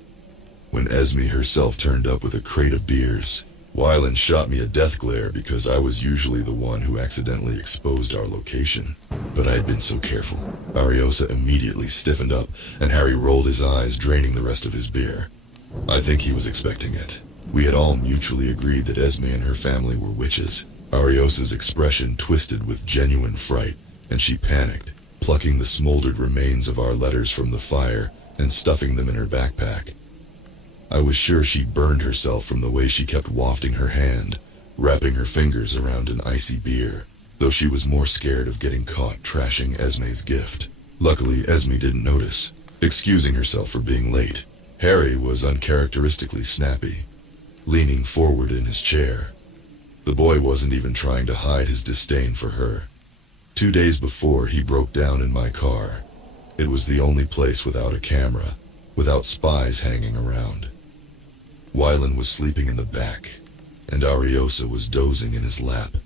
When Esme herself turned up with a crate of beers, Wyland shot me a death glare because I was usually the one who accidentally exposed our location. But I had been so careful. Ariosa immediately stiffened up, and Harry rolled his eyes, draining the rest of his beer. I think he was expecting it. We had all mutually agreed that Esme and her family were witches. Ariosa's expression twisted with genuine fright, and she panicked, plucking the smoldered remains of our letters from the fire and stuffing them in her backpack. I was sure she burned herself from the way she kept wafting her hand, wrapping her fingers around an icy beer, though she was more scared of getting caught trashing Esme's gift. Luckily, Esme didn't notice, excusing herself for being late. Harry was uncharacteristically snappy, leaning forward in his chair. The boy wasn't even trying to hide his disdain for her. 2 days before, he broke down in my car. It was the only place without a camera, without spies hanging around. Wyland was sleeping in the back, and Ariosa was dozing in his lap.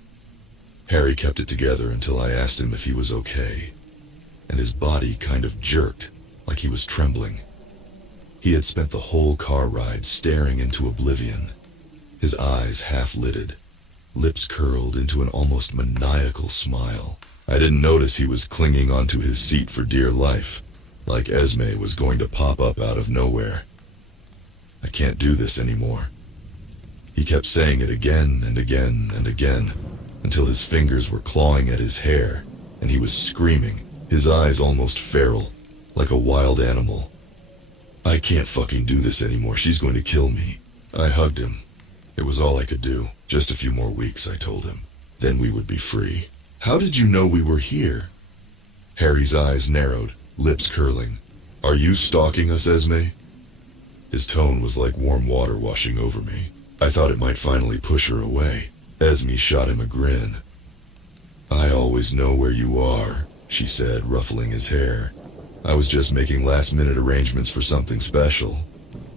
Harry kept it together until I asked him if he was okay, and his body kind of jerked, like he was trembling. He had spent the whole car ride staring into oblivion, his eyes half-lidded, lips curled into an almost maniacal smile. I didn't notice he was clinging onto his seat for dear life, like Esme was going to pop up out of nowhere. I can't do this anymore. He kept saying it again and again and again, until his fingers were clawing at his hair, and he was screaming, his eyes almost feral, like a wild animal. I can't fucking do this anymore, she's going to kill me. I hugged him. It was all I could do. Just a few more weeks, I told him. Then we would be free. How did you know we were here? Harry's eyes narrowed, lips curling. Are you stalking us, Esme? His tone was like warm water washing over me. I thought it might finally push her away. Esme shot him a grin. I always know where you are, she said, ruffling his hair. I was just making last-minute arrangements for something special.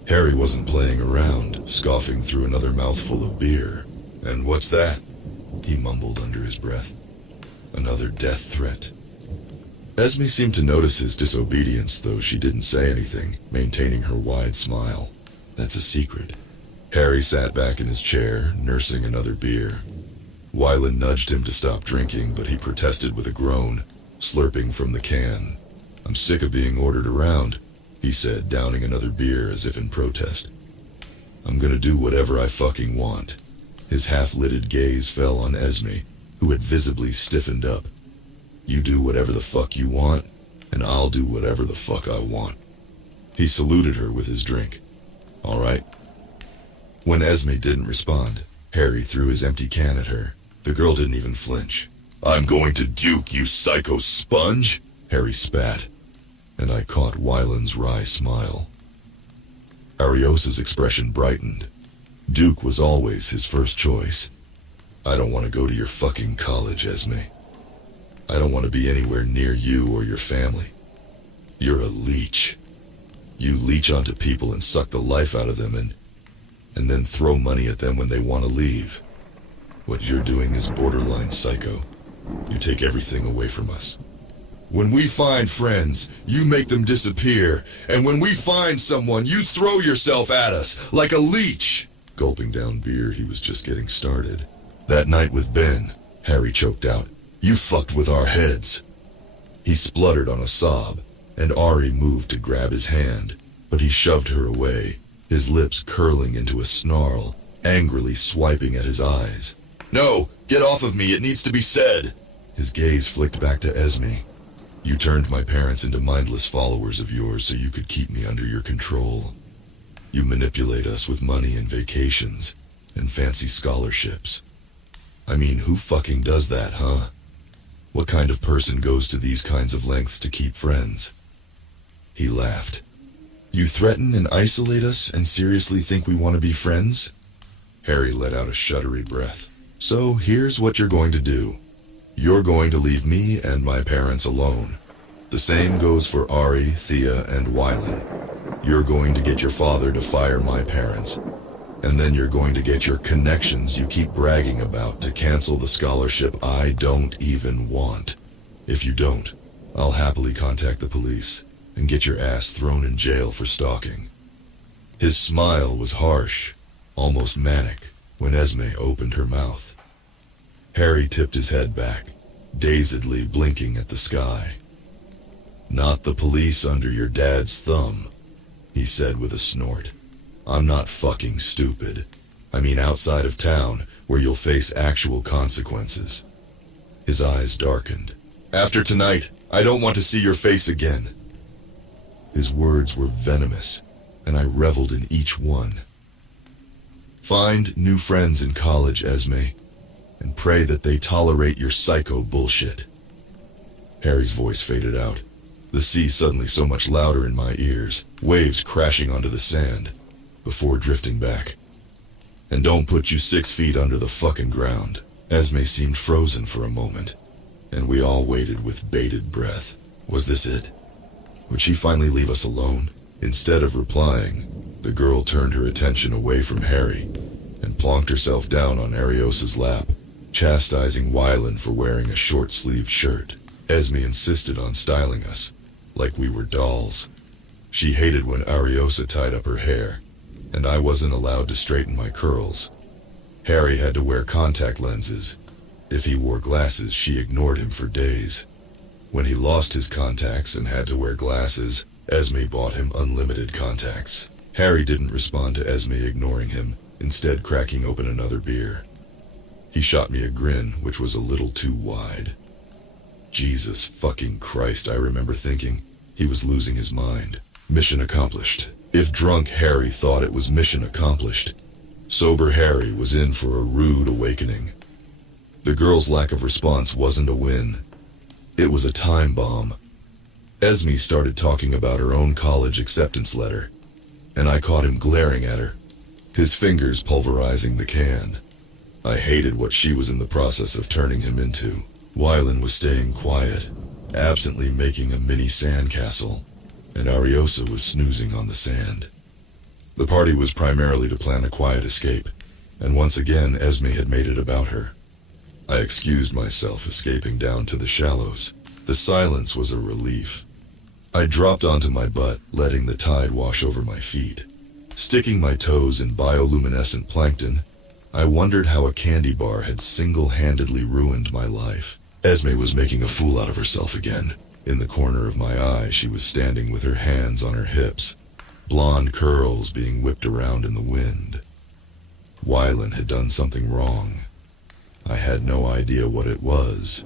Harry wasn't playing around, scoffing through another mouthful of beer. And what's that? he mumbled under his breath. Another death threat. Esme seemed to notice his disobedience, though she didn't say anything, maintaining her wide smile. That's a secret. Harry sat back in his chair, nursing another beer. Wyland nudged him to stop drinking, but he protested with a groan, slurping from the can. I'm sick of being ordered around, he said, downing another beer as if in protest. I'm gonna do whatever I fucking want. His half-lidded gaze fell on Esme, who had visibly stiffened up. You do whatever the fuck you want, and I'll do whatever the fuck I want. He saluted her with his drink. All right. When Esme didn't respond, Harry threw his empty can at her. The girl didn't even flinch. I'm going to duke, you psycho sponge, Harry spat, and I caught Wyland's wry smile. Ariosa's expression brightened. Duke was always his first choice. I don't want to go to your fucking college, Esme. I don't want to be anywhere near you or your family. You're a leech. You leech onto people and suck the life out of them and then throw money at them when they want to leave. What you're doing is borderline psycho. You take everything away from us. When we find friends, you make them disappear, and when we find someone, you throw yourself at us like a leech. Gulping down beer, he was just getting started. That night with Ben, Harry choked out, you fucked with our heads. He spluttered on a sob, and Ari moved to grab his hand, but he shoved her away, his lips curling into a snarl, angrily swiping at his eyes. No, get off of me, it needs to be said. His gaze flicked back to Esme. You turned my parents into mindless followers of yours so you could keep me under your control. You manipulate us with money and vacations and fancy scholarships. I mean, who fucking does that, huh? What kind of person goes to these kinds of lengths to keep friends? He laughed. You threaten and isolate us and seriously think we want to be friends? Harry let out a shuddery breath. So here's what you're going to do. You're going to leave me and my parents alone. The same goes for Ari, Thea, and Wyland. You're going to get your father to fire my parents. And then you're going to get your connections you keep bragging about to cancel the scholarship I don't even want. If you don't, I'll happily contact the police and get your ass thrown in jail for stalking. His smile was harsh, almost manic, when Esme opened her mouth. Harry tipped his head back, dazedly blinking at the sky. Not the police under your dad's thumb, he said with a snort. I'm not fucking stupid. I mean outside of town, where you'll face actual consequences. His eyes darkened. After tonight, I don't want to see your face again. His words were venomous, and I reveled in each one. Find new friends in college, Esme, and pray that they tolerate your psycho bullshit. Harry's voice faded out, the sea suddenly so much louder in my ears, waves crashing onto the sand, before drifting back. And don't put you 6 feet under the fucking ground. Esme seemed frozen for a moment, and we all waited with bated breath. Was this it? Would she finally leave us alone? Instead of replying, the girl turned her attention away from Harry and plonked herself down on Ariosa's lap, chastising Wyland for wearing a short-sleeved shirt. Esme insisted on styling us, like we were dolls. She hated when Ariosa tied up her hair, and I wasn't allowed to straighten my curls. Harry had to wear contact lenses. If he wore glasses, she ignored him for days. When he lost his contacts and had to wear glasses, Esme bought him unlimited contacts. Harry didn't respond to Esme ignoring him, instead cracking open another beer. He shot me a grin, which was a little too wide. Jesus fucking Christ, I remember thinking. He was losing his mind. Mission accomplished. If drunk Harry thought it was mission accomplished, sober Harry was in for a rude awakening. The girl's lack of response wasn't a win. It was a time bomb. Esme started talking about her own college acceptance letter, and I caught him glaring at her, his fingers pulverizing the can. I hated what she was in the process of turning him into. Wyland was staying quiet, absently making a mini sandcastle, and Ariosa was snoozing on the sand. The party was primarily to plan a quiet escape, and once again Esme had made it about her. I excused myself, escaping down to the shallows. The silence was a relief. I dropped onto my butt, letting the tide wash over my feet. Sticking my toes in bioluminescent plankton, I wondered how a candy bar had single-handedly ruined my life. Esme was making a fool out of herself again. In the corner of my eye, she was standing with her hands on her hips, blonde curls being whipped around in the wind. Wylan had done something wrong. I had no idea what it was,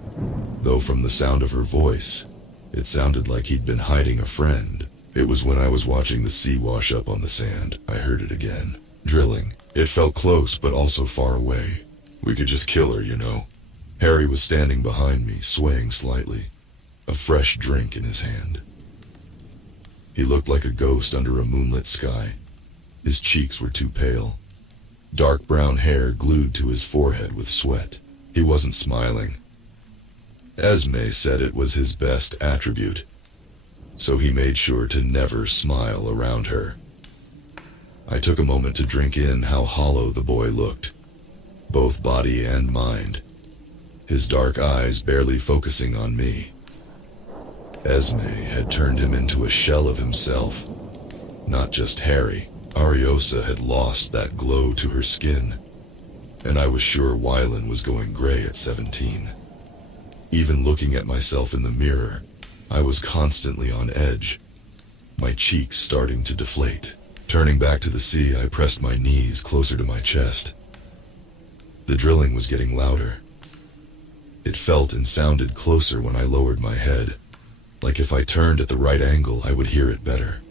though from the sound of her voice, it sounded like he'd been hiding a friend. It was when I was watching the sea wash up on the sand, I heard it again. Drilling. It felt close, but also far away. We could just kill her, you know. Harry was standing behind me, swaying slightly, a fresh drink in his hand. He looked like a ghost under a moonlit sky. His cheeks were too pale. Dark brown hair glued to his forehead with sweat. He wasn't smiling. Esme said it was his best attribute, so he made sure to never smile around her. I took a moment to drink in how hollow the boy looked, both body and mind, his dark eyes barely focusing on me. Esme had turned him into a shell of himself, not just Harry. Ariosa had lost that glow to her skin, and I was sure Wylan was going gray at 17. Even looking at myself in the mirror, I was constantly on edge, my cheeks starting to deflate. Turning back to the sea, I pressed my knees closer to my chest. The drilling was getting louder. It felt and sounded closer when I lowered my head, like if I turned at the right angle, I would hear it better.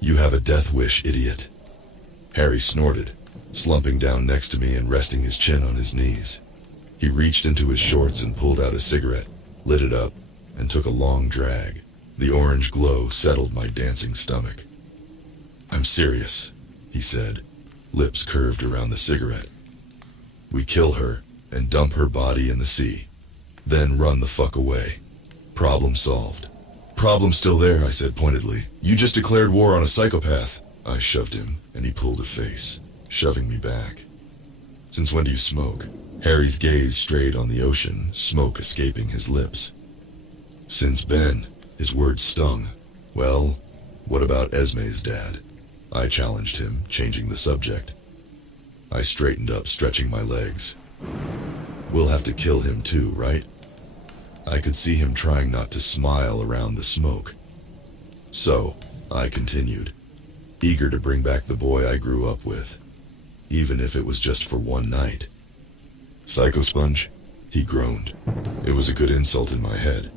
"You have a death wish, idiot," Harry snorted, slumping down next to me and resting his chin on his knees. He reached into his shorts and pulled out a cigarette, lit it up, and took a long drag. The orange glow settled my dancing stomach. "I'm serious," he said, lips curved around the cigarette. "We kill her and dump her body in the sea, then run the fuck away. Problem solved." "Problem still there," I said pointedly. "You just declared war on a psychopath." I shoved him, and he pulled a face, shoving me back. "Since when do you smoke?" Harry's gaze strayed on the ocean, smoke escaping his lips. "Since Ben." His words stung. "Well, what about Esme's dad?" I challenged him, changing the subject. I straightened up, stretching my legs. "We'll have to kill him too, right?" I could see him trying not to smile around the smoke. "So," I continued, eager to bring back the boy I grew up with, even if it was just for one night. "Psycho sponge?" he groaned. It was a good insult in my head.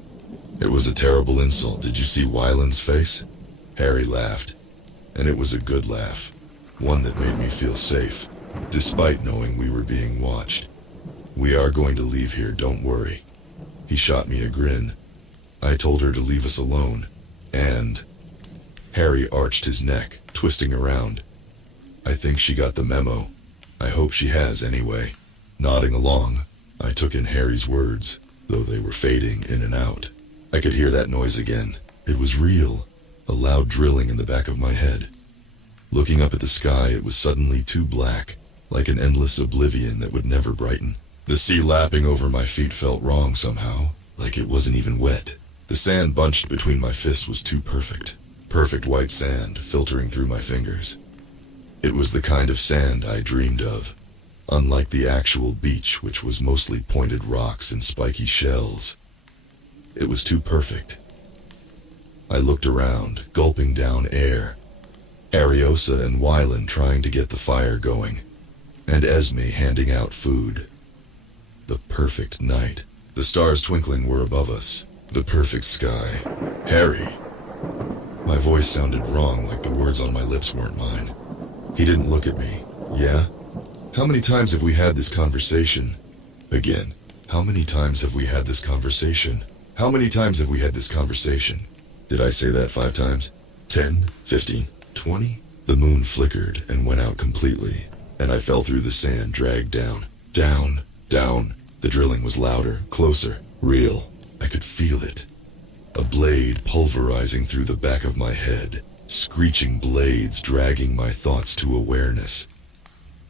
"It was a terrible insult. Did you see Wylan's face?" Harry laughed, and it was a good laugh, one that made me feel safe, despite knowing we were being watched. "We are going to leave here, don't worry." He shot me a grin. I told her to leave us alone, and Harry arched his neck, twisting around. "I think she got the memo. I hope she has anyway." Nodding along, I took in Harry's words, though they were fading in and out. I could hear that noise again. It was real, a loud drilling in the back of my head. Looking up at the sky, it was suddenly too black, like an endless oblivion that would never brighten. The sea lapping over my feet felt wrong somehow, like it wasn't even wet. The sand bunched between my fists was too perfect. Perfect white sand filtering through my fingers. It was the kind of sand I dreamed of, unlike the actual beach, which was mostly pointed rocks and spiky shells. It was too perfect. I looked around, gulping down air. Ariosa and Wylan trying to get the fire going, and Esme handing out food. The perfect night. The stars twinkling were above us. The perfect sky. "Harry." My voice sounded wrong, like the words on my lips weren't mine. He didn't look at me. "Yeah? How many times have we had this conversation?" Again. "How many times have we had this conversation? How many times have we had this conversation?" Did I say that 5 times? 10? 15? 20? The moon flickered and went out completely, and I fell through the sand, dragged down. Down. Down. The drilling was louder, closer, real. I could feel it. A blade pulverizing through the back of my head, screeching blades dragging my thoughts to awareness.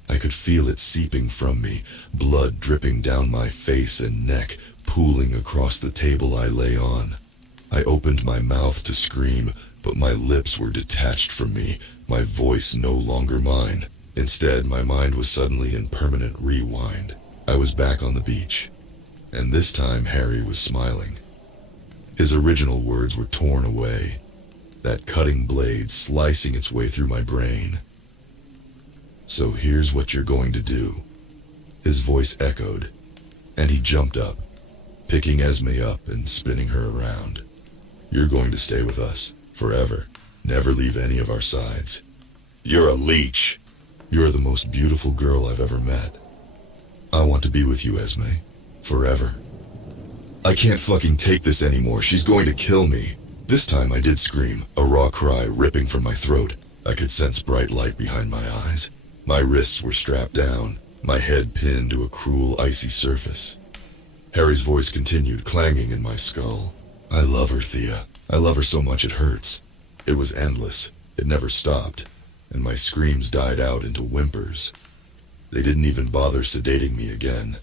I could feel it seeping from me, blood dripping down my face and neck, pooling across the table I lay on. I opened my mouth to scream, but my lips were detached from me, my voice no longer mine. Instead, my mind was suddenly in permanent rewind. I was back on the beach, and this time Harry was smiling. His original words were torn away, that cutting blade slicing its way through my brain. "So here's what you're going to do." His voice echoed, and he jumped up, picking Esme up and spinning her around. "You're going to stay with us, forever. Never leave any of our sides. You're a leech. You're the most beautiful girl I've ever met. I want to be with you, Esme, forever." I can't fucking take this anymore. She's going to kill me. This time I did scream, a raw cry ripping from my throat. I could sense bright light behind my eyes. My wrists were strapped down, my head pinned to a cruel, icy surface. Harry's voice continued, clanging in my skull. "I love her, Thea. I love her so much it hurts." It was endless. It never stopped, and my screams died out into whimpers. They didn't even bother sedating me again.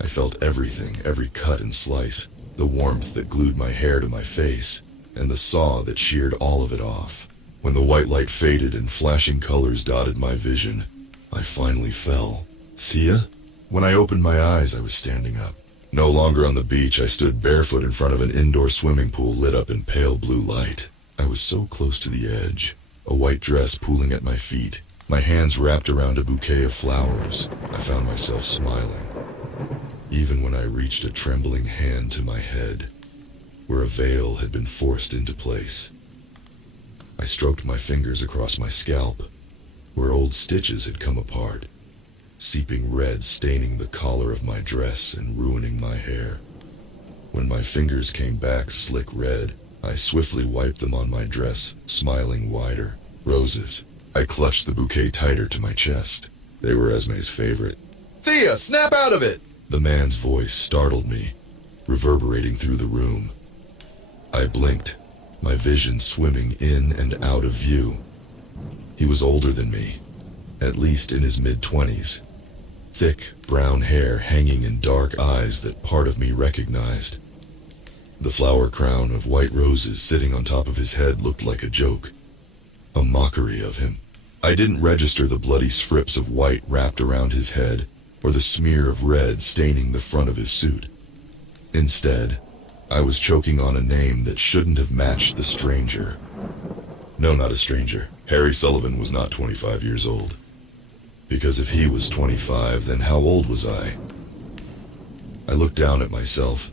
I felt everything, every cut and slice, the warmth that glued my hair to my face, and the saw that sheared all of it off. When the white light faded and flashing colors dotted my vision, I finally fell. "Thea?" When I opened my eyes, I was standing up. No longer on the beach, I stood barefoot in front of an indoor swimming pool lit up in pale blue light. I was so close to the edge, a white dress pooling at my feet, my hands wrapped around a bouquet of flowers. I found myself smiling, even when I reached a trembling hand to my head, where a veil had been forced into place. I stroked my fingers across my scalp, where old stitches had come apart, seeping red staining the collar of my dress and ruining my hair. When my fingers came back slick red, I swiftly wiped them on my dress, smiling wider. Roses. I clutched the bouquet tighter to my chest. They were Esme's favorite. "Thea, snap out of it!" The man's voice startled me, reverberating through the room. I blinked, my vision swimming in and out of view. He was older than me, at least in his mid-20s. Thick, brown hair hanging in dark eyes that part of me recognized. The flower crown of white roses sitting on top of his head looked like a joke, a mockery of him. I didn't register the bloody strips of white wrapped around his head, or the smear of red staining the front of his suit. Instead, I was choking on a name that shouldn't have matched the stranger. No, not a stranger. Harry Sullivan was not 25 years old. Because if he was 25, then how old was I? I looked down at myself.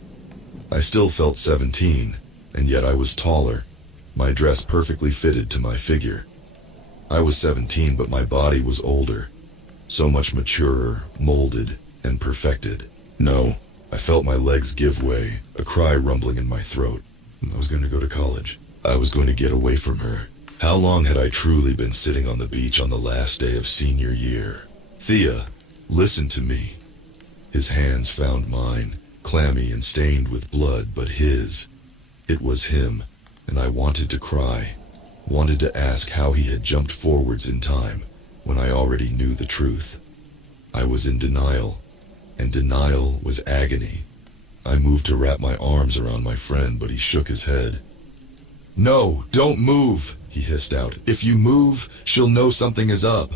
I still felt 17, and yet I was taller, my dress perfectly fitted to my figure. I was 17, but my body was older, so much maturer, molded, and perfected. No, I felt my legs give way, a cry rumbling in my throat. I was going to go to college. I was going to get away from her. How long had I truly been sitting on the beach on the last day of senior year? "Thea, listen to me." His hands found mine, clammy and stained with blood, but his. It was him, and I wanted to cry, wanted to ask how he had jumped forwards in time, when I already knew the truth. I was in denial, and denial was agony. I moved to wrap my arms around my friend, but he shook his head. "No, don't move," he hissed out. "If you move, she'll know something is up."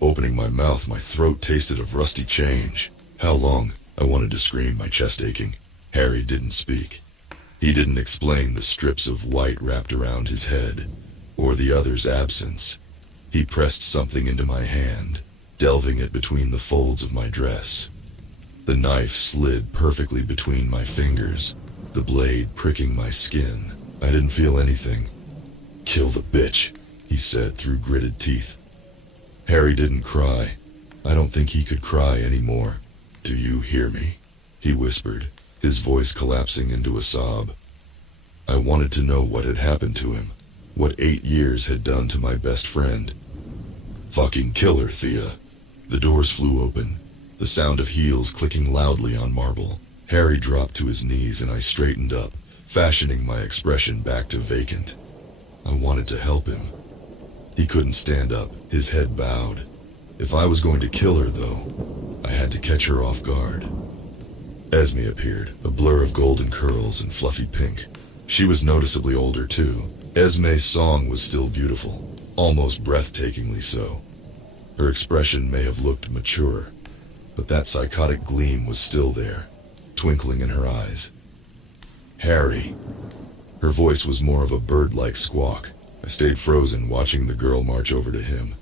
Opening my mouth, my throat tasted of rusty change. "How long?" I wanted to scream, my chest aching. Harry didn't speak. He didn't explain the strips of white wrapped around his head, or the other's absence. He pressed something into my hand, delving it between the folds of my dress. The knife slid perfectly between my fingers, the blade pricking my skin. I didn't feel anything. "Kill the bitch," he said through gritted teeth. Harry didn't cry. I don't think he could cry anymore. "Do you hear me?" he whispered, his voice collapsing into a sob. I wanted to know what had happened to him, what 8 years had done to my best friend. "Fucking kill her, Thea." The doors flew open, the sound of heels clicking loudly on marble. Harry dropped to his knees and I straightened up, fashioning my expression back to vacant. I wanted to help him. He couldn't stand up, his head bowed. If I was going to kill her, though, I had to catch her off guard. Esme appeared, a blur of golden curls and fluffy pink. She was noticeably older, too. Esme's song was still beautiful, almost breathtakingly so. Her expression may have looked mature, but that psychotic gleam was still there, twinkling in her eyes. Harry. Her voice was more of a bird-like squawk. I stayed frozen watching the girl march over to him,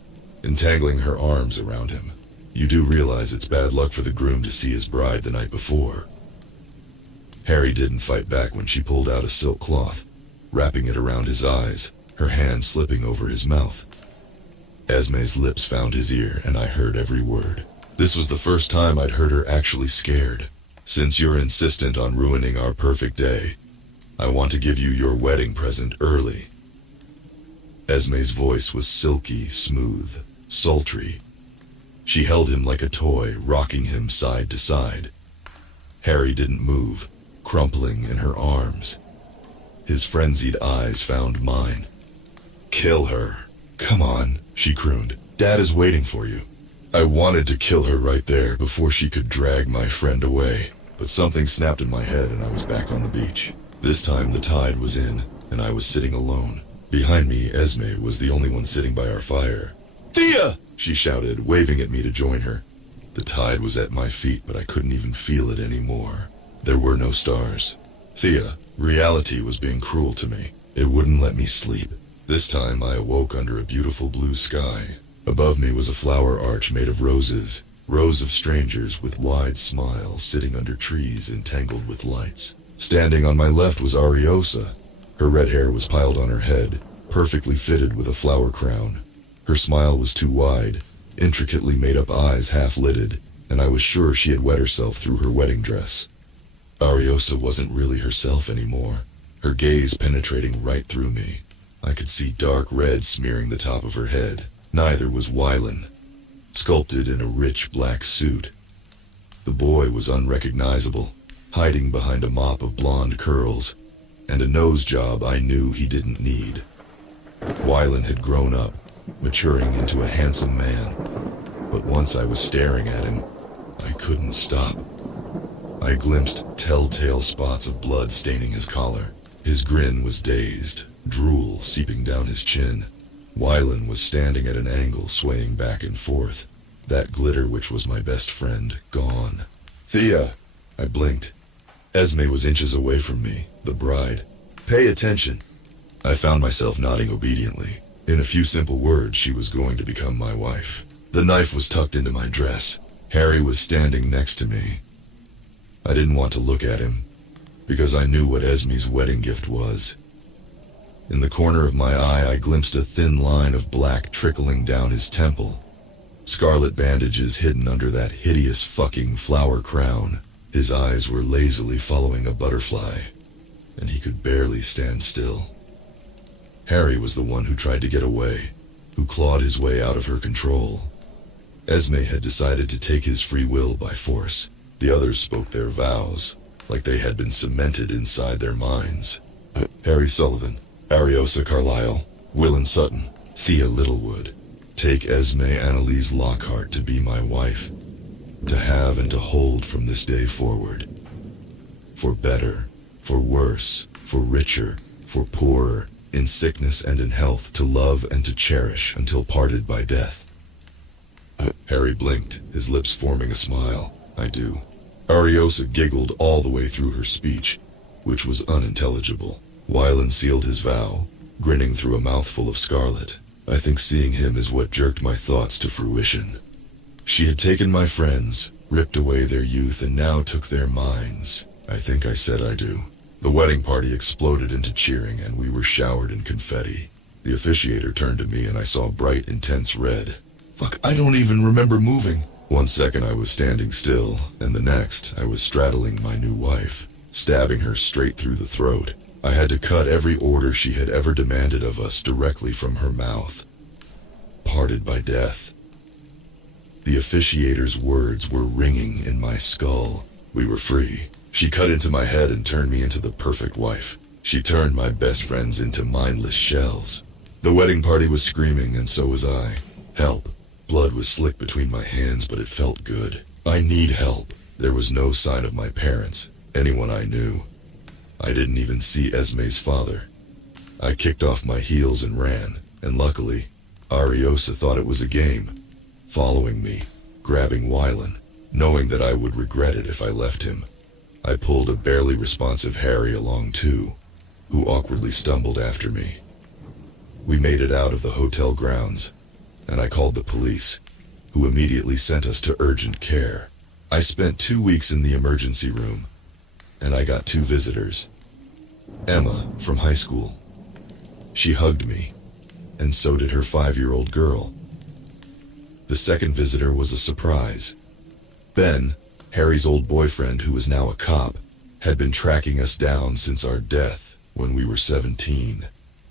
entangling her arms around him. You do realize it's bad luck for the groom to see his bride the night before. Harry didn't fight back when she pulled out a silk cloth, wrapping it around his eyes, her hand slipping over his mouth. Esme's lips found his ear, and I heard every word. This was the first time I'd heard her actually scared. Since you're insistent on ruining our perfect day, I want to give you your wedding present early. Esme's voice was silky, smooth, sultry. She held him like a toy, rocking him side to side. Harry didn't move, crumpling in her arms. His frenzied eyes found mine. Kill her. Come on, she crooned. Dad is waiting for you. I wanted to kill her right there before she could drag my friend away, but something snapped in my head and I was back on the beach. This time the tide was in, and I was sitting alone. Behind me, Esme was the only one sitting by our fire. Thea! She shouted, waving at me to join her. The tide was at my feet, but I couldn't even feel it anymore. There were no stars. Thea, reality was being cruel to me. It wouldn't let me sleep. This time I awoke under a beautiful blue sky. Above me was a flower arch made of roses, rows of strangers with wide smiles sitting under trees entangled with lights. Standing on my left was Ariosa. Her red hair was piled on her head, perfectly fitted with a flower crown. Her smile was too wide, intricately made-up eyes half-lidded, and I was sure she had wet herself through her wedding dress. Ariosa wasn't really herself anymore, her gaze penetrating right through me. I could see dark red smearing the top of her head. Neither was Wylan, sculpted in a rich black suit. The boy was unrecognizable, hiding behind a mop of blonde curls, and a nose job I knew he didn't need. Wylan had grown up, maturing into a handsome man, but once I was staring at him, I couldn't stop. I glimpsed telltale spots of blood staining his collar. His grin was dazed, drool seeping down his chin. Wylan was standing at an angle, swaying back and forth, that glitter which was my best friend gone. Thea! I blinked. Esme was inches away from me, the bride. Pay attention. I found myself nodding obediently. In a few simple words, she was going to become my wife. The knife was tucked into my dress. Harry was standing next to me. I didn't want to look at him, because I knew what Esme's wedding gift was. In the corner of my eye, I glimpsed a thin line of black trickling down his temple. Scarlet bandages hidden under that hideous fucking flower crown. His eyes were lazily following a butterfly, and he could barely stand still. Harry was the one who tried to get away, who clawed his way out of her control. Esme had decided to take his free will by force. The others spoke their vows, like they had been cemented inside their minds. Harry Sullivan, Ariosa Carlyle, Wylan Sutton, Thea Littlewood. Take Esme Annalise Lockhart to be my wife, to have and to hold from this day forward. For better, for worse, for richer, for poorer, in sickness and in health, to love and to cherish until parted by death. Harry blinked, his lips forming a smile. I do. Ariosa giggled all the way through her speech, which was unintelligible. Wylan sealed his vow, grinning through a mouthful of scarlet. I think seeing him is what jerked my thoughts to fruition. She had taken my friends, ripped away their youth, and now took their minds. I think I said I do. The wedding party exploded into cheering, and we were showered in confetti. The officiator turned to me, and I saw bright, intense red. Fuck, I don't even remember moving. 1 second I was standing still, and the next I was straddling my new wife, stabbing her straight through the throat. I had to cut every order she had ever demanded of us directly from her mouth. Parted by death. The officiator's words were ringing in my skull. We were free. She cut into my head and turned me into the perfect wife. She turned my best friends into mindless shells. The wedding party was screaming, and so was I. Help. Blood was slick between my hands, but it felt good. I need help. There was no sign of my parents, anyone I knew. I didn't even see Esme's father. I kicked off my heels and ran, and luckily, Ariosa thought it was a game, following me, grabbing Wylan, knowing that I would regret it if I left him. I pulled a barely responsive Harry along too, who awkwardly stumbled after me. We made it out of the hotel grounds, and I called the police, who immediately sent us to urgent care. I spent 2 weeks in the emergency room, and I got 2 visitors. Emma, from high school. She hugged me, and so did her 5-year-old girl. The second visitor was a surprise. Ben, Harry's old boyfriend who was now a cop, had been tracking us down since our death when we were 17.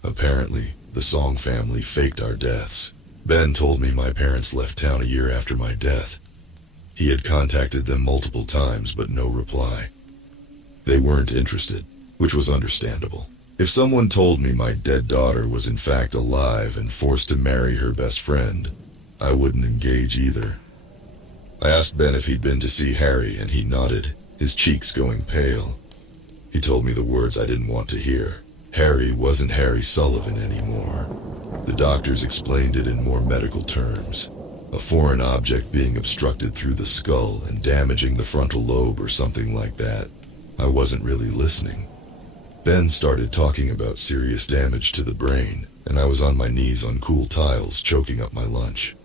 Apparently, the Song family faked our deaths. Ben told me my parents left town a year after my death. He had contacted them multiple times, but no reply. They weren't interested, which was understandable. If someone told me my dead daughter was in fact alive and forced to marry her best friend, I wouldn't engage either. I asked Ben if he'd been to see Harry, and he nodded, his cheeks going pale. He told me the words I didn't want to hear. Harry wasn't Harry Sullivan anymore. The doctors explained it in more medical terms. A foreign object being obstructed through the skull and damaging the frontal lobe or something like that. I wasn't really listening. Ben started talking about serious damage to the brain, and I was on my knees on cool tiles choking up my lunch.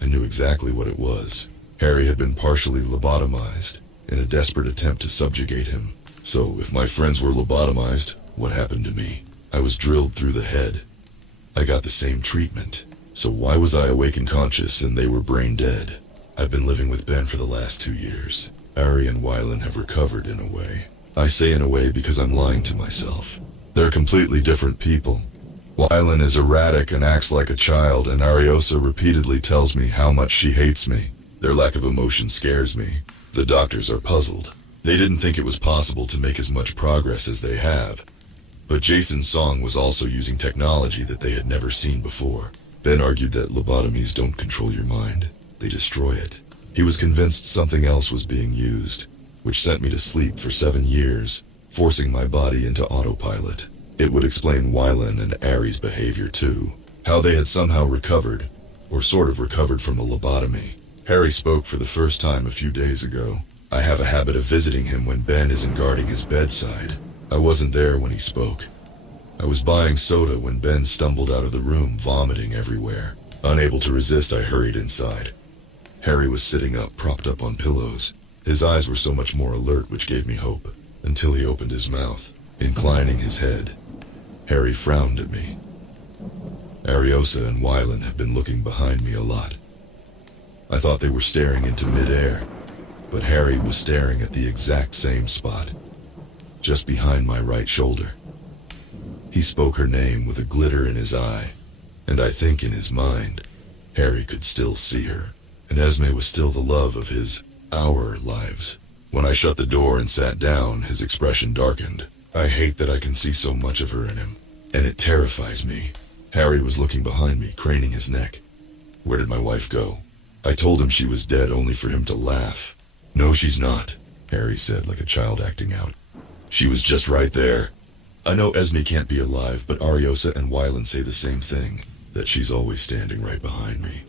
I knew exactly what it was. Harry had been partially lobotomized in a desperate attempt to subjugate him. So if my friends were lobotomized, what happened to me? I was drilled through the head. I got the same treatment. So why was I awake and conscious and they were brain dead? I've been living with Ben for the last 2 years. Ari and Wylan have recovered in a way. I say in a way because I'm lying to myself. They're completely different people. Wylan is erratic and acts like a child, and Ariosa repeatedly tells me how much she hates me. Their lack of emotion scares me. The doctors are puzzled. They didn't think it was possible to make as much progress as they have. But Jason Song was also using technology that they had never seen before. Ben argued that lobotomies don't control your mind. They destroy it. He was convinced something else was being used, which sent me to sleep for 7 years, forcing my body into autopilot. It would explain Wylan and Ari's behavior too, how they had somehow recovered, or sort of recovered from the lobotomy. Harry spoke for the first time a few days ago. I have a habit of visiting him when Ben isn't guarding his bedside. I wasn't there when he spoke. I was buying soda when Ben stumbled out of the room, vomiting everywhere. Unable to resist, I hurried inside. Harry was sitting up, propped up on pillows. His eyes were so much more alert, which gave me hope, until he opened his mouth, inclining his head. Harry frowned at me. Ariosa and Wylan have been looking behind me a lot. I thought they were staring into midair, but Harry was staring at the exact same spot, just behind my right shoulder. He spoke her name with a glitter in his eye, and I think in his mind, Harry could still see her, and Esme was still the love of our lives. When I shut the door and sat down, his expression darkened. I hate that I can see so much of her in him, and it terrifies me. Harry was looking behind me, craning his neck. Where did my wife go? I told him she was dead only for him to laugh. No, she's not, Harry said like a child acting out. She was just right there. I know Esme can't be alive, but Ariosa and Wylan say the same thing, that she's always standing right behind me.